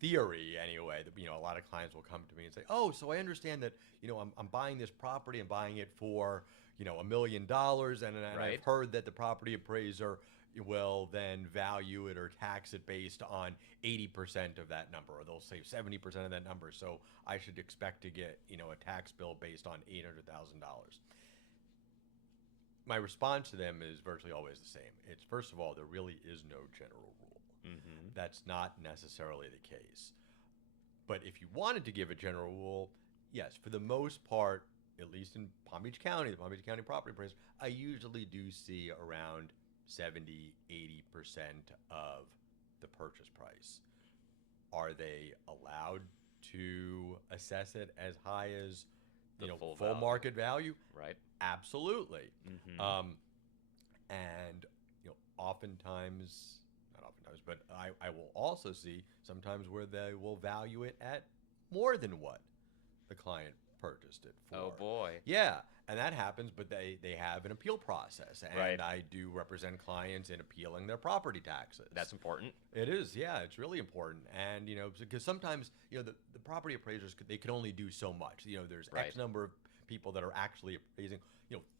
theory anyway that a lot of clients will come to me and say, oh, so I understand that I'm buying this property, I'm buying it for $1 million, and Right. I've heard that the property appraiser will then value it or tax it based on 80% of that number, or they'll say 70% of that number. So I should expect to get a tax bill based on $800,000. My response to them is virtually always the same. It's, first of all, there really is no general rule. That's not necessarily the case. But if you wanted to give a general rule, yes, for the most part, at least in Palm Beach County, the Palm Beach County property appraisers, I usually do see around 70, 80% of the purchase price. Are they allowed to assess it as high as The full full value. market value? Right. Absolutely. Mm-hmm. And oftentimes, not oftentimes, but I will also see sometimes where they will value it at more than what the client purchased it for. Oh boy. Yeah, and that happens, but they have an appeal process, and Right. I do represent clients in appealing their property taxes. That's important. It is, yeah, it's really important. And, because sometimes, the property appraisers, they can only do so much. There's Right. X number of people that are actually appraising,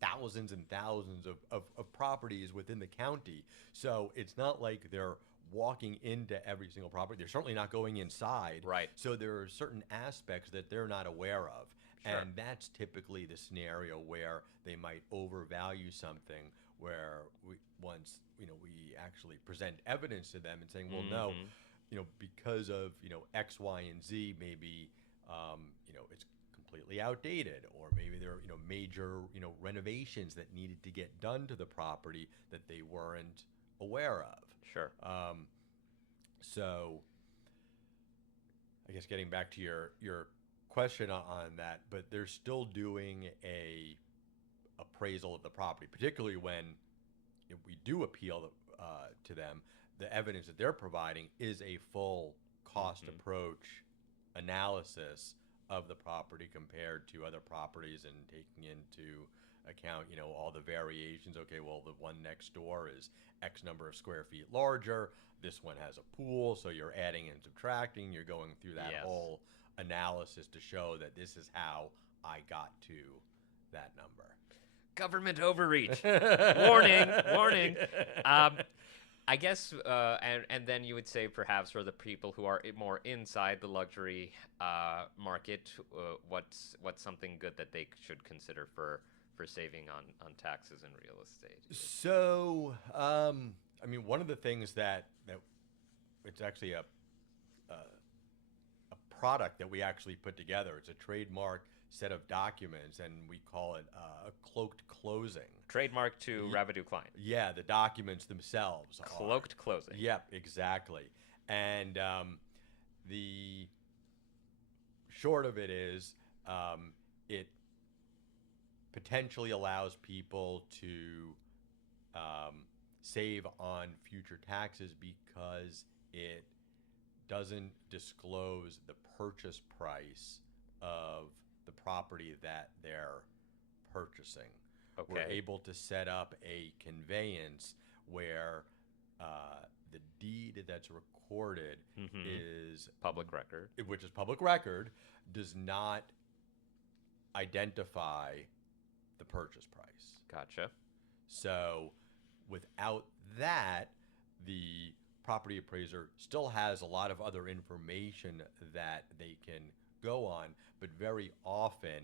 thousands and thousands of properties within the county. So it's not like they're walking into every single property. They're certainly not going inside. Right. So there are certain aspects that they're not aware of. Sure. And that's typically the scenario where they might overvalue something, where once we actually present evidence to them and saying, well, no, because of X, Y, and Z, maybe it's completely outdated, or maybe there are major renovations that needed to get done to the property that they weren't aware of. Sure. So I guess getting back to your question on that, but they're still doing a appraisal of the property, particularly when if we do appeal to them. The evidence that they're providing is a full cost approach analysis of the property compared to other properties, and taking into account all the variations. Okay, well, the one next door is X number of square feet larger, this one has a pool, so you're adding and subtracting, you're going through that Yes. whole analysis to show that this is how I got to that number. Government overreach. Warning, warning. I guess, and then you would say perhaps for the people who are more inside the luxury market, what's something good that they should consider for saving on taxes in real estate? So, I mean, one of the things that it's actually a product that we actually put together. It's a trademark set of documents, and we call it a cloaked closing. Trademark to Rabideau Klein. Yeah, the documents themselves are. Cloaked closing. Yep, exactly. And the short of it is, it potentially allows people to save on future taxes because it doesn't disclose the purchase price of the property that they're purchasing. Okay. We're able to set up a conveyance where the deed that's recorded is Public record. which is public record, does not identify the purchase price. Gotcha. So without that, the property appraiser still has a lot of other information that they can go on, but very often,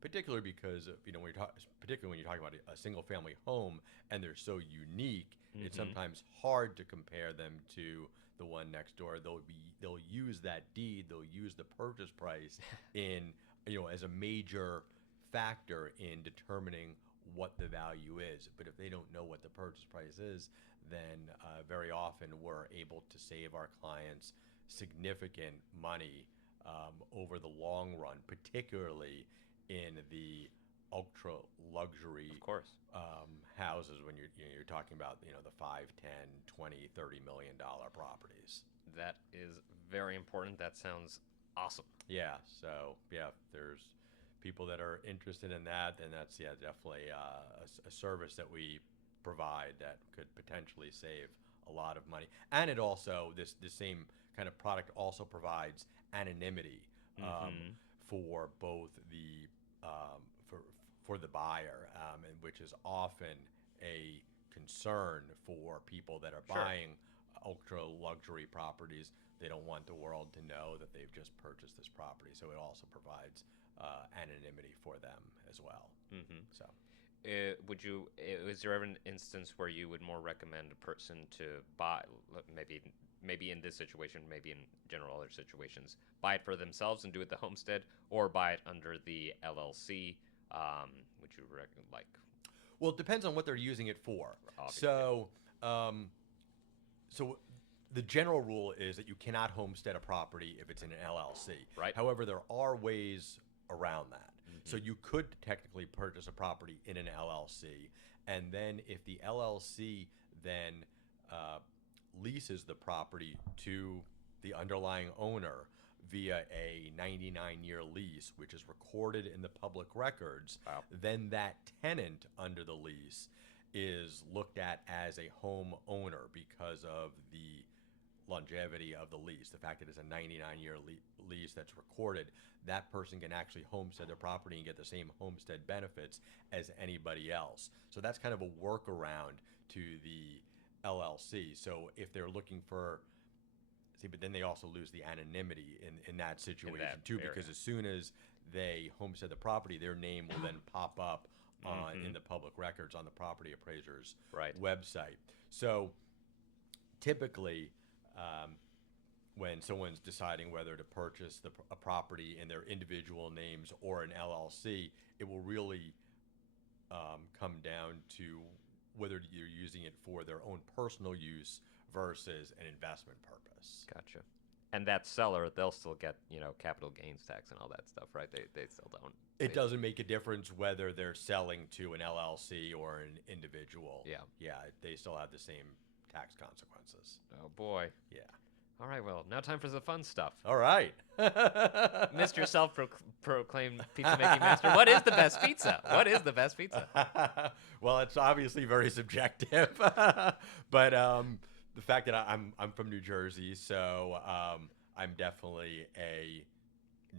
particularly because particularly when you're talking about a single family home and they're so unique, it's sometimes hard to compare them to the one next door, they'll use that deed, they'll use the purchase price in, as a major factor in determining what the value is. But if they don't know what the purchase price is, then very often we're able to save our clients significant money over the long run, particularly in the ultra luxury Of course. houses when you're talking about the 5, 10, 20, $30 million properties. That is very important. That sounds awesome. Yeah, so if there's people that are interested in that, then that's definitely a service that we provide that could potentially save a lot of money. And it also, this same kind of product also provides anonymity for both the for the buyer, and which is often a concern for people that are buying ultra luxury properties. They don't want the world to know that they've just purchased this property, so it also provides anonymity for them as well. So, is there ever an instance where you would more recommend a person to buy, maybe in this situation, maybe in general other situations, buy it for themselves and do it the homestead, or buy it under the LLC? Would you like? Well, it depends on what they're using it for. Obviously. So the general rule is that you cannot homestead a property if it's in an LLC. Right. However, there are ways around that. So you could technically purchase a property in an LLC, and then if the LLC then leases the property to the underlying owner via a 99-year lease, which is recorded in the public records, then that tenant under the lease is looked at as a home owner because of the longevity of the lease. The fact that it's a 99-year lease that's recorded, that person can actually homestead their property and get the same homestead benefits as anybody else. So that's kind of a workaround to the LLC. So if they're looking for, but then they also lose the anonymity in that situation too, because as soon as they homestead the property, their name will then pop up in the public records on the property appraiser's website. So typically, when someone's deciding whether to purchase a property in their individual names or an LLC, it will really come down to whether you're using it for their own personal use versus an investment purpose. Gotcha. And that seller, they'll still get, capital gains tax and all that stuff, right? They still don't. It doesn't make a difference whether they're selling to an LLC or an individual. Yeah. Yeah, they still have the same tax consequences. Oh, boy. Yeah. All right, well, now time for the fun stuff. All right. Mr. Self-proclaimed pizza-making master, what is the best pizza? What is the best pizza? Well, it's obviously very subjective. But the fact that I'm from New Jersey, so I'm definitely a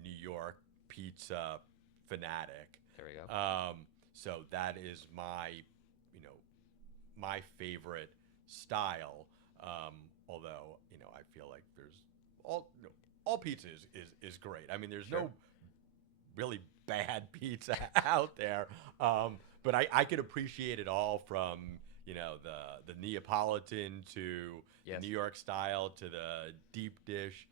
New York pizza fanatic. There we go. So that is my favorite style. Although I feel like there's all pizza is great. I mean, there's no really bad pizza out there. But I could appreciate it all, from the Neapolitan to the New York style to the deep dish.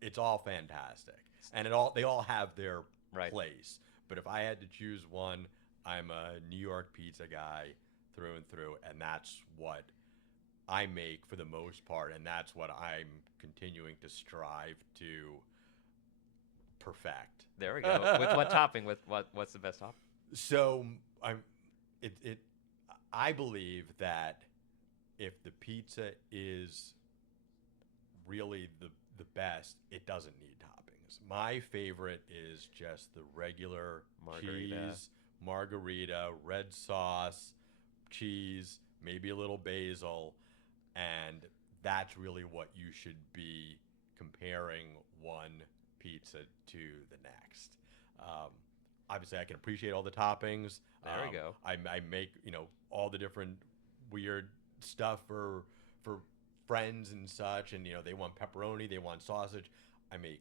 It's all fantastic, and they all have their place. But if I had to choose one, I'm a New York pizza guy through and through, and that's what I make for the most part, and that's what I'm continuing to strive to perfect. There we go. With what topping? What's the best topping? So I believe that if the pizza is really the best, it doesn't need toppings. My favorite is just the regular cheese, margarita, red sauce, cheese, maybe a little basil, and that's really what you should be comparing one pizza to the next. Obviously, I can appreciate all the toppings. There we go. I make all the different weird stuff for friends and such, and they want pepperoni, they want sausage. I make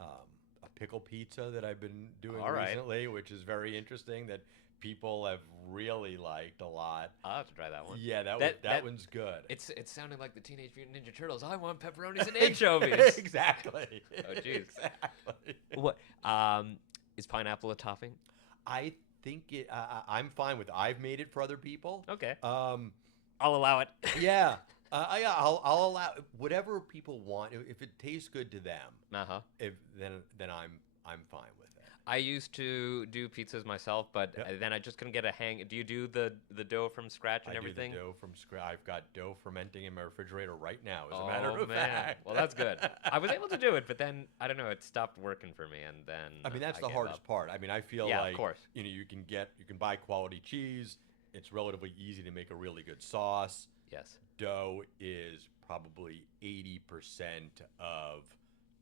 a pickle pizza that I've been doing recently, which is very interesting, that people have really liked a lot. I'll have to try that one. Yeah, that one's good. It's sounding like the Teenage Mutant Ninja Turtles. I want pepperonis and anchovies. Exactly. Oh, jeez. Exactly. What? Is pineapple a topping? I think I'm fine with. I've made it for other people. Okay. I'll allow it. Yeah. Yeah. I'll allow whatever people want. If it tastes good to them. Then I'm fine with it. I used to do pizzas myself, but then I just couldn't get a hang. Do you do the dough from scratch and everything? I do the dough from scratch. I've got dough fermenting in my refrigerator right now, as a matter of fact. Well, that's good. I was able to do it, but then, I don't know, it stopped working for me, and then I mean, that's the hardest part. I mean, I feel of like, course. you can buy quality cheese. It's relatively easy to make a really good sauce. Yes. Dough is probably 80% of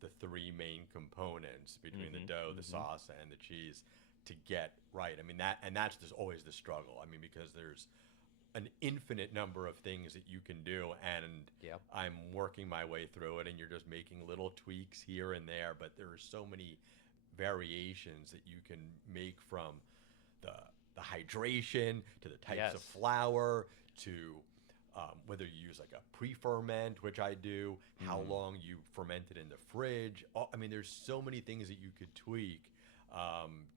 the three main components between the dough, the sauce, and the cheese to get right. I mean, that's just always the struggle. I mean, because there's an infinite number of things that you can do, and I'm working my way through it, and you're just making little tweaks here and there, but there are so many variations that you can make, from the hydration to the types of flour to whether you use like a pre-ferment, which I do, how long you ferment it in the fridge. I mean, there's so many things that you could tweak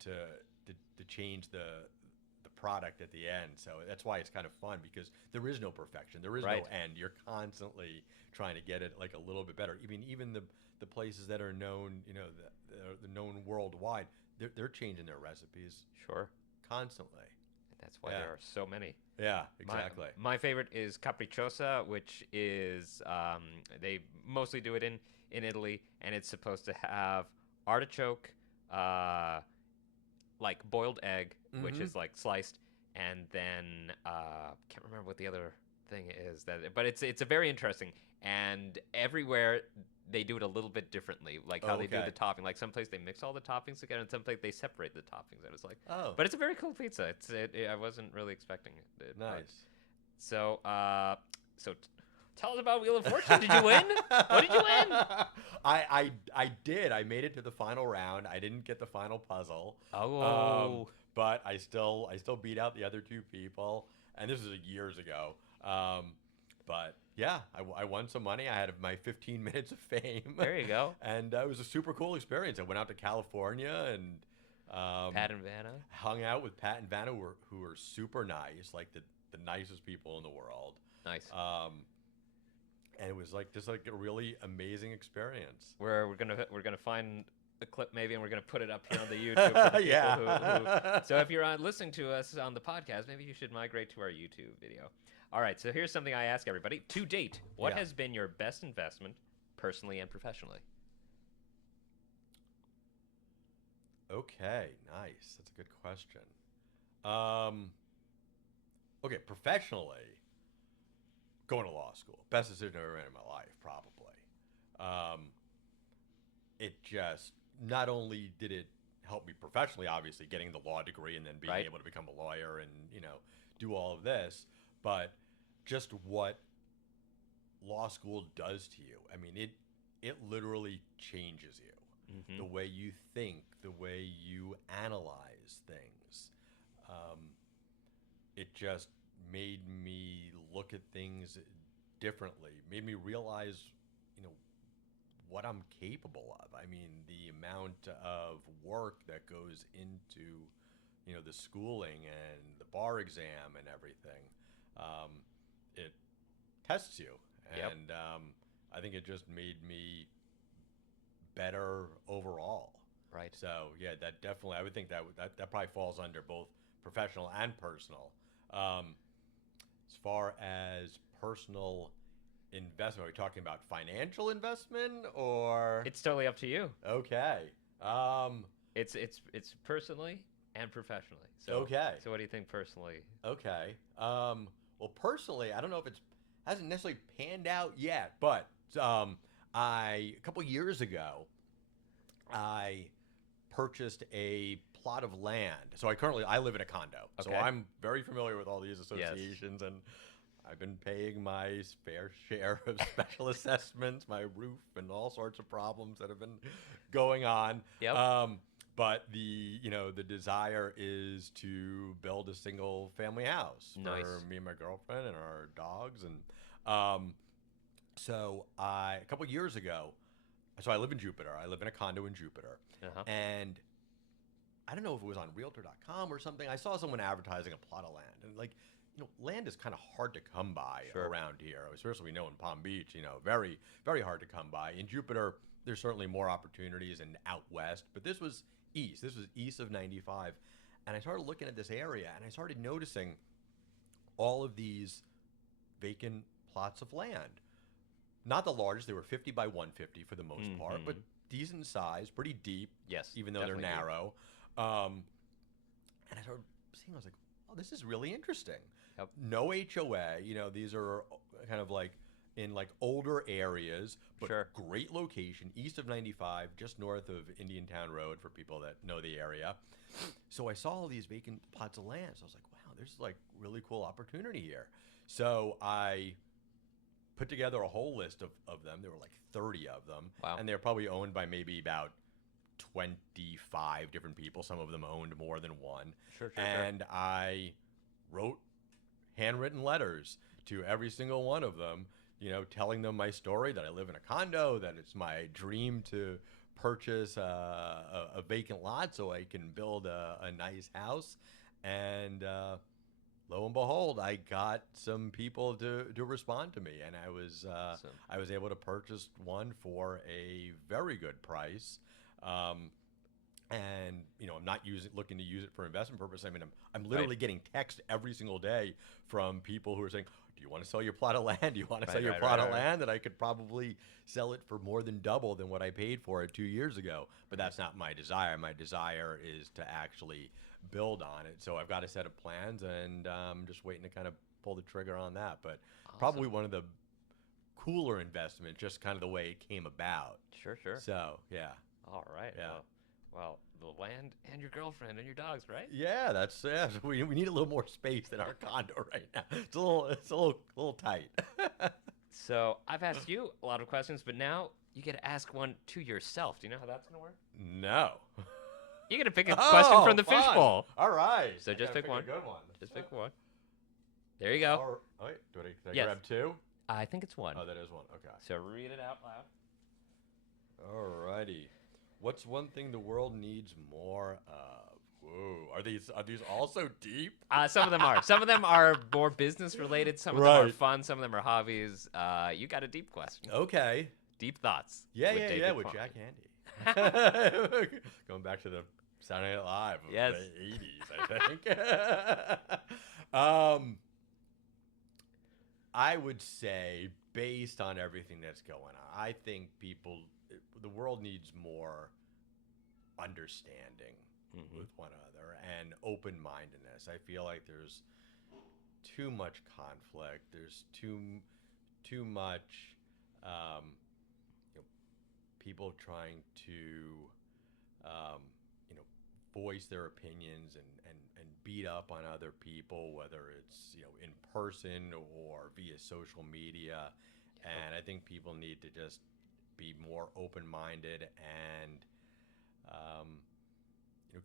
to change the product at the end. So that's why it's kind of fun, because there is no perfection. There is no end. You're constantly trying to get it like a little bit better. I mean, even the places that are known, the known worldwide, they're changing their recipes. Sure. Constantly. That's why there are so many. Yeah, exactly. My favorite is capricciosa, which is they mostly do it in Italy, and it's supposed to have artichoke, like boiled egg, which is like sliced, and then can't remember what the other thing is but it's a very interesting, and everywhere they do it a little bit differently, like how they do the topping. Like some place they mix all the toppings together, and some place they separate the toppings. And it's like, but it's a very cool pizza. I wasn't really expecting it. Nice. So tell us about Wheel of Fortune. Did you win? What did you win? I did. I made it to the final round. I didn't get the final puzzle. Oh. But I still beat out the other two people, and this was years ago. But yeah, I won some money. I had my 15 minutes of fame. There you go. And it was a super cool experience. I went out to California and Pat and Vanna hung out with Pat and Vanna, who were super nice, like the nicest people in the world. Nice. And it was just a really amazing experience. We're gonna find the clip maybe, and we're gonna put it up here on the YouTube for the people who. So if you're listening to us on the podcast, maybe you should migrate to our YouTube video. All right, so here's something I ask everybody. To date, what has been your best investment, personally and professionally? Okay, nice. That's a good question. Okay, professionally, going to law school. Best decision I've ever made in my life, probably. It just, not only did it help me professionally, obviously, getting the law degree and then being able to become a lawyer and, do all of this, but just what law school does to you. I mean, it literally changes you. The way you think, the way you analyze things. It just made me look at things differently, made me realize, what I'm capable of. I mean, the amount of work that goes into, the schooling and the bar exam and everything. It tests you. And I think it just made me better overall. Right. So yeah, that definitely, I would think that probably falls under both professional and personal. As far as personal investment, are we talking about financial investment or? It's totally up to you. Okay. It's personally and professionally. So, okay. So what do you think personally? Okay. Well, personally, I don't know if hasn't necessarily panned out yet, but a couple years ago, I purchased a plot of land. So I live in a condo. Okay. So I'm very familiar with all these associations, and I've been paying my fair share of special assessments, my roof, and all sorts of problems that have been going on. Yep. but the desire is to build a single family house Nice. for me and my girlfriend and our dogs. And so a couple years ago, so I live in Jupiter. I live in a condo in Jupiter. Uh-huh. And I don't know if it was on realtor.com or something. I saw someone advertising a plot of land. And land is kind of hard to come by Sure. around here, especially we know in Palm Beach, very, very hard to come by. In Jupiter, there's certainly more opportunities and out west, but this was east. This was east of 95. And I started looking at this area and I started noticing all of these vacant plots of land. Not the largest, they were 50 by 150 for the most part, but decent size, pretty deep. Yes, Even though they're definitely deep. narrow. And I started seeing, I was like, oh, this is really interesting. Yep. No HOA, these are kind of like in like older areas, but Sure. great location, east of 95, just north of Indiantown Road for people that know the area. So I saw all these vacant plots of land. So I was like, wow, there's like really cool opportunity here. So I put together a whole list of them. There were like 30 of them. Wow. And they're probably owned by maybe about 25 different people. Some of them owned more than one. Sure. And I wrote handwritten letters to every single one of them, telling them my story, that I live in a condo, that it's my dream to purchase a vacant lot so I can build a nice house. And lo and behold, I got some people to respond to me, and Awesome. I was able to purchase one for a very good price. And I'm not looking to use it for investment purpose. I mean, I'm literally getting text every single day from people who are saying, "Do you want to sell your plot of land? Do you want to sell your plot of land that I could probably sell it for more than double than what I paid for it 2 years ago?" But that's not my desire. My desire is to actually build on it. So I've got a set of plans, and I'm just waiting to kind of pull the trigger on that. But probably one of the cooler investments, just kind of the way it came about. Sure. So yeah. All right. Yeah. Well, the land and your girlfriend and your dogs, right? Yeah, we need a little more space than our condo right now. It's a little tight. So I've asked you a lot of questions, but now you get to ask one to yourself. Do you know how that's gonna work? No. You get to pick a question from the fun. fishbowl. All right. So just pick one. A good one. Just pick one. There you go. Wait, did I Yes. grab two? I think it's one. Oh, that is one. Okay. So read it out loud. All righty. What's one thing the world needs more of? Whoa. Are these all so deep? Some of them are. Some of them are more business related. Some of them are Right. fun. Some of them are hobbies. You got a deep question. Okay. Deep thoughts. Yeah, with David with Klein. Jack Handy. Going back to the Saturday Night Live of Yes. the 80s, I think. I would say, based on everything that's going on, I think the world needs more understanding with one another and open-mindedness. I feel like there's too much conflict. There's too much people trying to voice their opinions and beat up on other people, whether it's in person or via social media. And I think people need to just be more open-minded and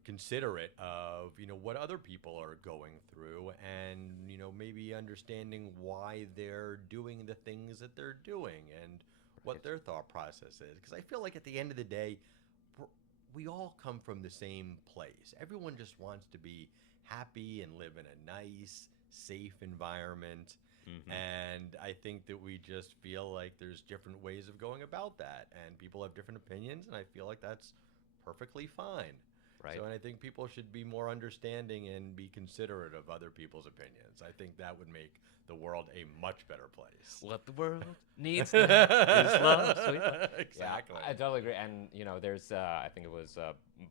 considerate of what other people are going through, and maybe understanding why they're doing the things that they're doing and what their thought process is. Because I feel like at the end of the day, we all come from the same place. Everyone just wants to be happy and live in a nice, safe environment. And I think that we just feel like there's different ways of going about that, and people have different opinions, and I feel like that's perfectly fine. Right. So, and I think people should be more understanding and be considerate of other people's opinions. I think that would make the world a much better place. What the world needs now is love, sweet love. Exactly. Yeah, I totally agree. And there's I think it was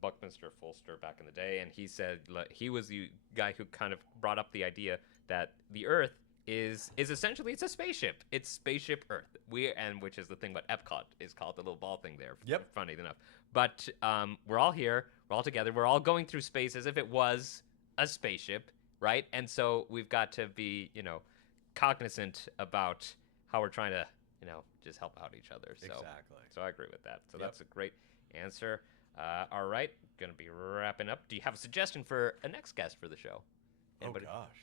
Buckminster Fulster back in the day, and he said he was the guy who kind of brought up the idea that the Earth is essentially, it's a spaceship. It's spaceship Earth. Which is the thing what Epcot is called, the little ball thing there. Yep. Funny enough. But we're all here. We're all together. We're all going through space as if it was a spaceship, right? And so we've got to be, cognizant about how we're trying to, just help out each other. So, Exactly. So I agree with that. So Yep. that's a great answer. All right, gonna be wrapping up. Do you have a suggestion for a next guest for the show? Anybody? Oh gosh.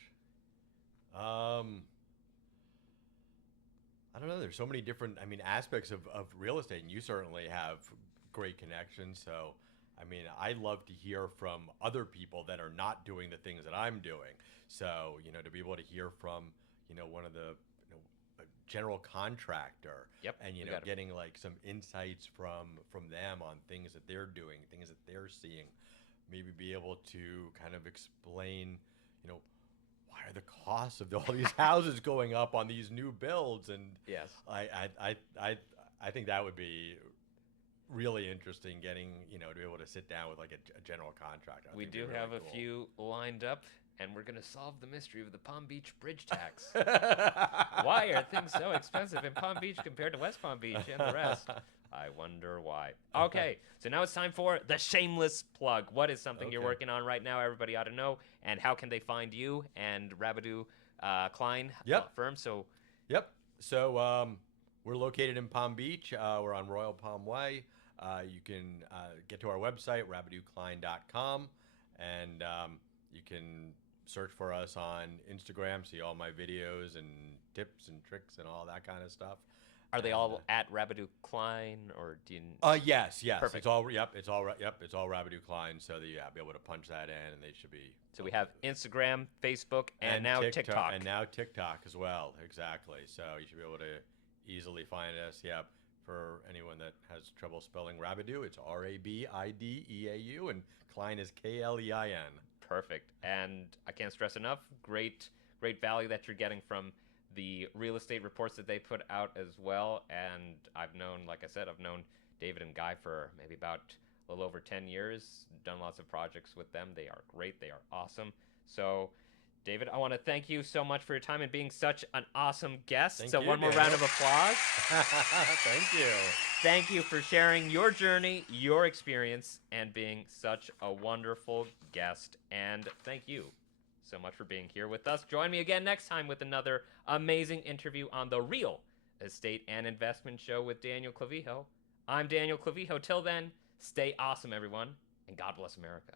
I don't know. There's so many different, aspects of real estate, and you certainly have great connections. So, I love to hear from other people that are not doing the things that I'm doing. So, to be able to hear from, one of the, a general contractor, Yep, and we got it. getting like some insights from them on things that they're doing, things that they're seeing, maybe be able to kind of explain, why are the costs of all these houses going up on these new builds? And Yes. I think that would be really interesting, getting, to be able to sit down with like a general contractor. We do have a few lined up, and we're gonna solve the mystery of the Palm Beach bridge tax. Why are things so expensive in Palm Beach compared to West Palm Beach and the rest? I wonder why. Okay, so now it's time for the shameless plug. What is something you're Okay. working on right now? Everybody ought to know. And how can they find you and Rabideau Klein Yep. firm? So Yep. So we're located in Palm Beach. We're on Royal Palm Way. You can get to our website, rabideauklein.com, and you can search for us on Instagram, see all my videos and tips and tricks and all that kind of stuff. are they And, all at Rabideau Klein, or do you? Yes. Perfect. It's all Rabideau Klein. So that be able to punch that in, and they should be. So we have Instagram, Facebook, and now TikTok. And now TikTok as well. Exactly. So you should be able to easily find us. Yep. For anyone that has trouble spelling Rabideau, it's Rabideau, and Klein is Klein. Perfect. And I can't stress enough, great value that you're getting from the real estate reports that they put out as well. And I've known, like I said, I've known David and Guy for maybe about a little over 10 years, done lots of projects with them. They are great. They are awesome. So, David, I want to thank you so much for your time and being such an awesome guest. Thank So you, one more Daniel. round of applause. Thank you. Thank you for sharing your journey, your experience, and being such a wonderful guest. And thank you so much for being here with us. Join me again next time with another amazing interview on the Real Estate and Investment Show with Daniel Clavijo. I'm Daniel Clavijo. Till then, stay awesome, everyone, and God bless America.